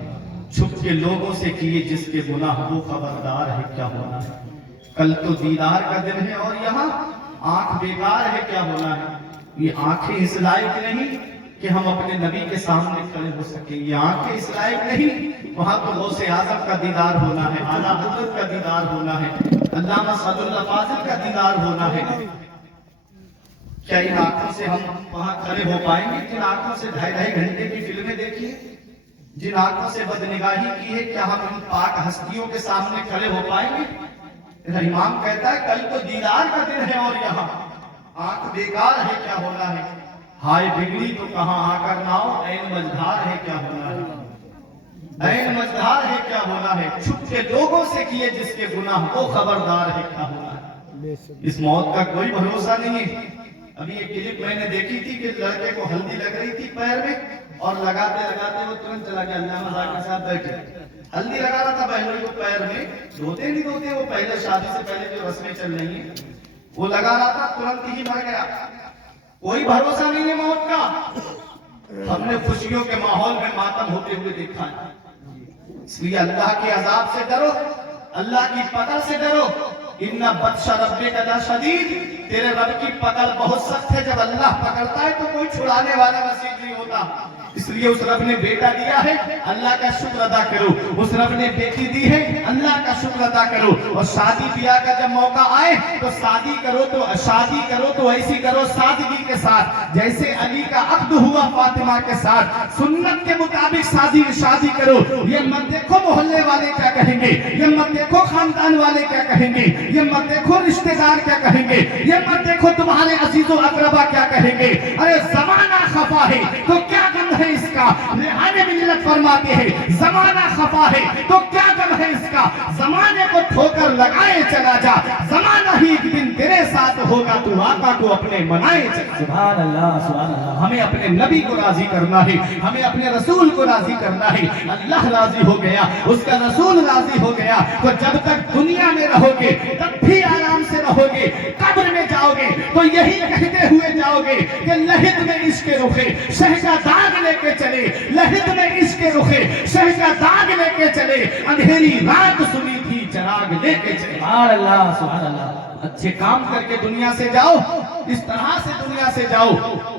छुप के लोगों से किए जिसके गुनाह वो खबरदार है क्या होना है। कल तो दीदार का दिन है और यहाँ आंख बेकार है क्या होना है। ये आंखें इस लायक नहीं कि हम अपने नबी के सामने खड़े हो सके, ये आंखें इस लायक नहीं, वहां तो गौसे आजम का दीदार होना है, आला हज़रत का दीदार होना है, अल्लामा सदुल्लाह फाजिल का दीदार होना है। क्या इन आंखों से हम वहां खड़े हो पाएंगे? जिन आंखों से 2.5 घंटे की फिल्में देखी, जिन आंखों से बदनिगाही की है, क्या हम इन पाक हस्तियों के सामने खड़े हो पाएंगे? इमाम कहता है कल तो दीदार का दिन है और यहाँ आंख बेकार है क्या होना है। हाय बिगड़ी तो कहाँ आकर नाओ, ऐन मझधार है क्या होना है, ऐन मझधार है क्या होना है। छुप के लोगों से किए जिसके गुनाह वो खबरदार है क्या होना है। इस मौत का कोई भरोसा नहीं है। अभी एक क्लिप मैंने देखी थी कि लड़के को हल्दी लग रही थी पैर में, और लगाते लगाते वो तुरंत चला गया। अल्लाह मज़ाक के साथ बैठे हल्दी लगा रहा था बहनों को पैर में, धोते नहीं धोते, वो पहले शादी से पहले जो रस्में चल रही हैं वो लगा रहा था, तुरंत ही मर गया। कोई भरोसा नहीं है मौत का। हमने खुशियों के माहौल में मातम होते हुए देखा है। इसलिए अल्लाह के अजाब से डरो, अल्लाह की पकड़ से डरो। इन्ना बत्शा रब्बिका लशदीद, तेरे रब की पकड़ बहुत सख्त है। जब अल्लाह पकड़ता है तो कोई छुड़ाने वाला नसीब नहीं होता। इसलिए उस रब ने बेटा दिया है, अल्लाह का शुक्र अदा करो। उस रब ने बेटी दी है, अल्लाह का शुक्र अदा करो। और शादी ब्याह का जब मौका आए तो शादी करो तो ऐसी करो सादगी के साथ, जैसे अली का अक्द हुआ फातिमा के साथ। सुन्नत के मुताबिक शादी करो। ये मत देखो मोहल्ले वाले क्या कहेंगे, ये मत देखो खानदान वाले क्या कहेंगे, ये मत देखो रिश्तेदार क्या कहेंगे, ये मत देखो तुम्हारे अजीजो अकरबा क्या कहेंगे। अरे जमाना खफा है तो क्या गम है इसका। रिहाने मिल्लत फरमाते हैं जमाना खफा है तो क्या गम है इसका। जमाने को ठोकर लगाए चला जा, जमाना ही एक दिन तेरे साथ होगा, तू आका को अपने मनाए चला। सुभान अल्लाह सुभान अल्लाह। हमें अपने नबी को राजी करना है, हमें अपने रसूल को राजी करना है। अल्लाह राजी हो गया, उसका रसूल राजी हो गया, तो जब तक दुनिया में रहोगे तब भी आराम से रहोगे। कब्र में जाओगे तो यही कहते हुए जाओगे कि लहिद में इश्क रुखे शह का दाग लेके चले, लहिद में इश्क रुखे शह का दाग लेके चले, अंधेरी रात सुनी थी चराग लेके चले। सुभान अल्लाह सुभान अल्लाह। अच्छे काम करके दुनिया से जाओ, इस तरह से दुनिया से जाओ।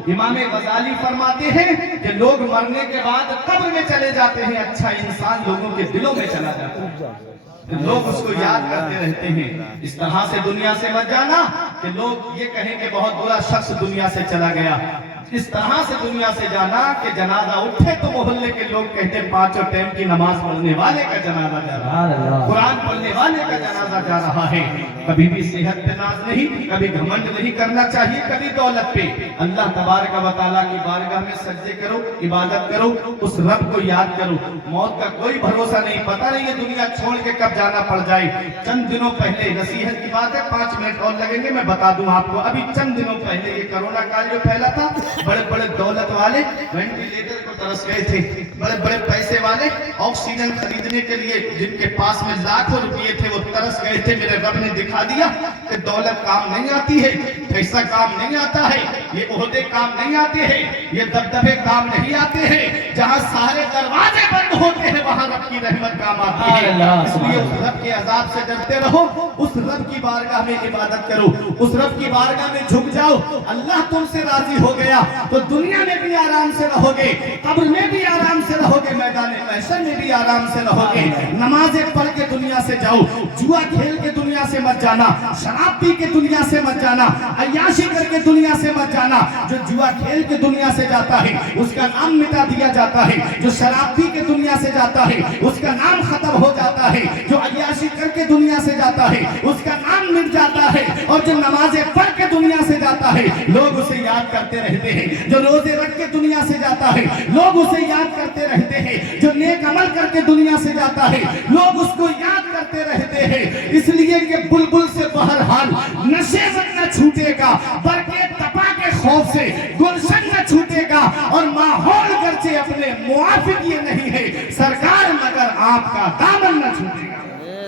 इमाम गजाली फरमाते हैं कि लोग मरने के बाद कब्र में चले जाते हैं, अच्छा इंसान लोगों के दिलों में चला जाता है। लोग उसको याद करते रहते हैं। इस तरह से दुनिया से मत जाना कि लोग ये कहें कि बहुत बुरा शख्स दुनिया से चला गया। इस तरह से दुनिया से जाना कि जनाजा उठे तो मोहल्ले के लोग कहते पांचों टाइम की नमाज पढ़ने वाले का जनाजा जा रहा है, कुरान पढ़ने वाले का जनाजा जा रहा है। कभी भी सेहत पे नाज नहीं, कभी घमंड नहीं करना चाहिए, कभी दौलत पे। अल्लाह तबारक व तआला की बारगाह में सजदे करो, इबादत करो, उस रब को याद करो। मौत का कोई भरोसा नहीं, पता नहीं ये दुनिया छोड़ के कब जाना पड़ जाए। चंद दिनों पहले, नसीहत की बात है, 5 मिनट और लगेंगे, मैं बता दूं आपको। अभी चंद दिनों पहले ये कोरोना काल जो फैला था, बड़े बड़े दौलत वाले वेंटिलेटर को तरस गए थे। बड़े बड़े पैसे वाले ऑक्सीजन खरीदने के लिए जिनके पास में लाखों रुपये थे, वो तरस गए थे। मेरे रब ने दिखा दिया कि दौलत काम नहीं आती है, पैसा काम नहीं आता है, ये ओहदे काम नहीं आते हैं, ये दबदबे काम नहीं आते हैं। जहां सारे दरवाजे बंद होते हैं वहां रब की रहमत काम आती है। इसलिए उस रब के अजाब से डरते रहो, उस रब की बारगाह में इबादत करो, उस रब की बारगाह में झुक जाओ। अल्लाह तुमसे राजी हो गया तो दुनिया में भी आराम से रहोगे, कब्र में भी आराम से रहोगे, मैदान महशर में भी आराम से रहोगे। नमाजें पढ़ के दुनिया से जाओ, जुआ खेल के दुनिया से मत जाना, शराब पी के दुनिया से मत जाना, अय्याशी करके दुनिया से मत जाना। जो जुआ खेल के दुनिया से जाता है उसका नाम मिटा दिया जाता है, जो शराब पी के दुनिया से जाता है उसका नाम खत्म हो जाता है, जो अय्याशी करके दुनिया से जाता है उसका नाम मिट जाता है, और जो नमाजें पढ़ के दुनिया से जाता है लोग उसे याद करते रहते हैं। जो रोजे रख के दुनिया से जाता है लोग उसे याद करते रहते हैं। जो नेक अमल करके दुनिया से जाता है लोग उसको याद करते रहते हैं। इसलिए कि बुलबुल से बहरहाल नशे से न छूटेगा, बरके तपा के खौफ से गुलशन न छूटेगा, और माहौल गर्चे अपने मुआफिक ये नहीं है सरकार, मगर आपका दामन न छूटेगा।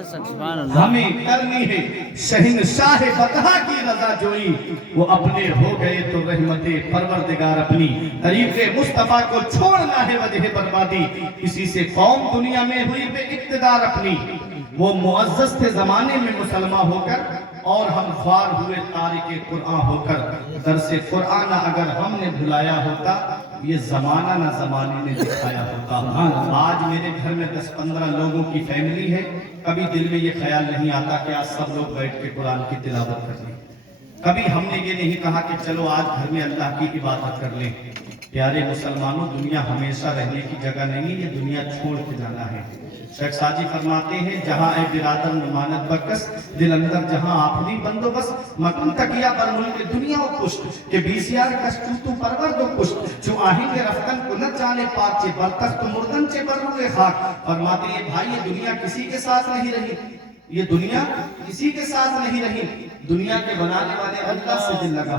हमें करनी है शहंशाह बतहा की रजा जोई, वो अपने हो गए तो रहमते परवरदिगार अपनी। तरीक़े मुस्तफा को छोड़ना है वजह बर्बादी, इसी से कौम दुनिया में हुई बे इक़्तिदार अपनी। वो मुअज़्ज़ज़ थे ज़माने में मुसलमान होकर, और हम ख्वार हुए तारिके कुरान होकर। दरसे कुरान अगर हमने भुलाया होता, ये जमाना ना जमाने ने दिखाया होता। आज मेरे घर में 10-15 लोगों की फैमिली है, कभी दिल में ये ख्याल नहीं आता कि आज सब लोग बैठ के कुरान की तिलावत कर लें। कभी हमने ये नहीं कहा कि चलो आज घर में अल्लाह की इबादत कर लें। प्यारे मुसलमानों, दुनिया हमेशा रहने की जगह नहीं, ये दुनिया छोड़ के जाना है। शेख साजी फरमाते हैं, जहां ए बिरादर मानत बकस, दिल अंदर जहां आफरी बंदोबस्त, मकुन तकिया पर मुल्क दुनिया और पुष्ट के 20 कस्तू तू परवर दो पुष्ट, जो आहिंगे रफ्तन को न जाने पाचे बरतख्त मुर्दन चे बरुए खाक। फरमाते हैं भाई, ये दुनिया किसी के साथ नहीं रही, ये दुनिया किसी के साथ नहीं रही। दुनिया के बनाने वाले अल्लाह से दिल लगा।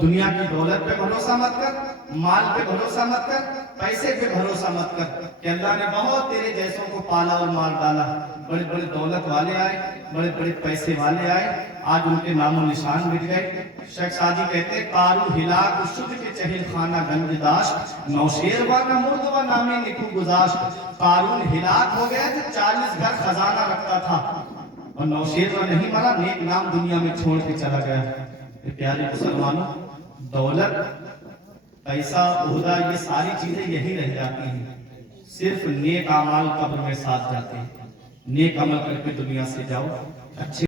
दुनिया की दौलत पे भरोसा मत कर, माल पे भरोसा मत कर, पैसे पे भरोसा मत कर कि अल्लाह ने बहुत तेरे जैसों को पाला और मार डाला। बड़े बड़े दौलत वाले आए, बड़े बड़े पैसे वाले आए, आज उनके नामो निशान मिट गए। शेख सादी कहते, कारू हिलाक शुद्ध के चहिल खाना गंजदाश, नौशेरवा का मुर्दवा नामे निकू गुजाश। कारून हिलाक हो गया जो 40 घर खजाना रखता था, और नौशेरवा नहीं मरा, नेक नाम दुनिया में छोड़ के चला गया। प्यारे मुसलमानों, दौलत, पैसा, ओहदा, ये सारी चीजें यही रह जाती हैं, सिर्फ नेक अमाल कब्र में साथ जाते हैं। नेक अमल करके दुनिया से जाओ, अच्छे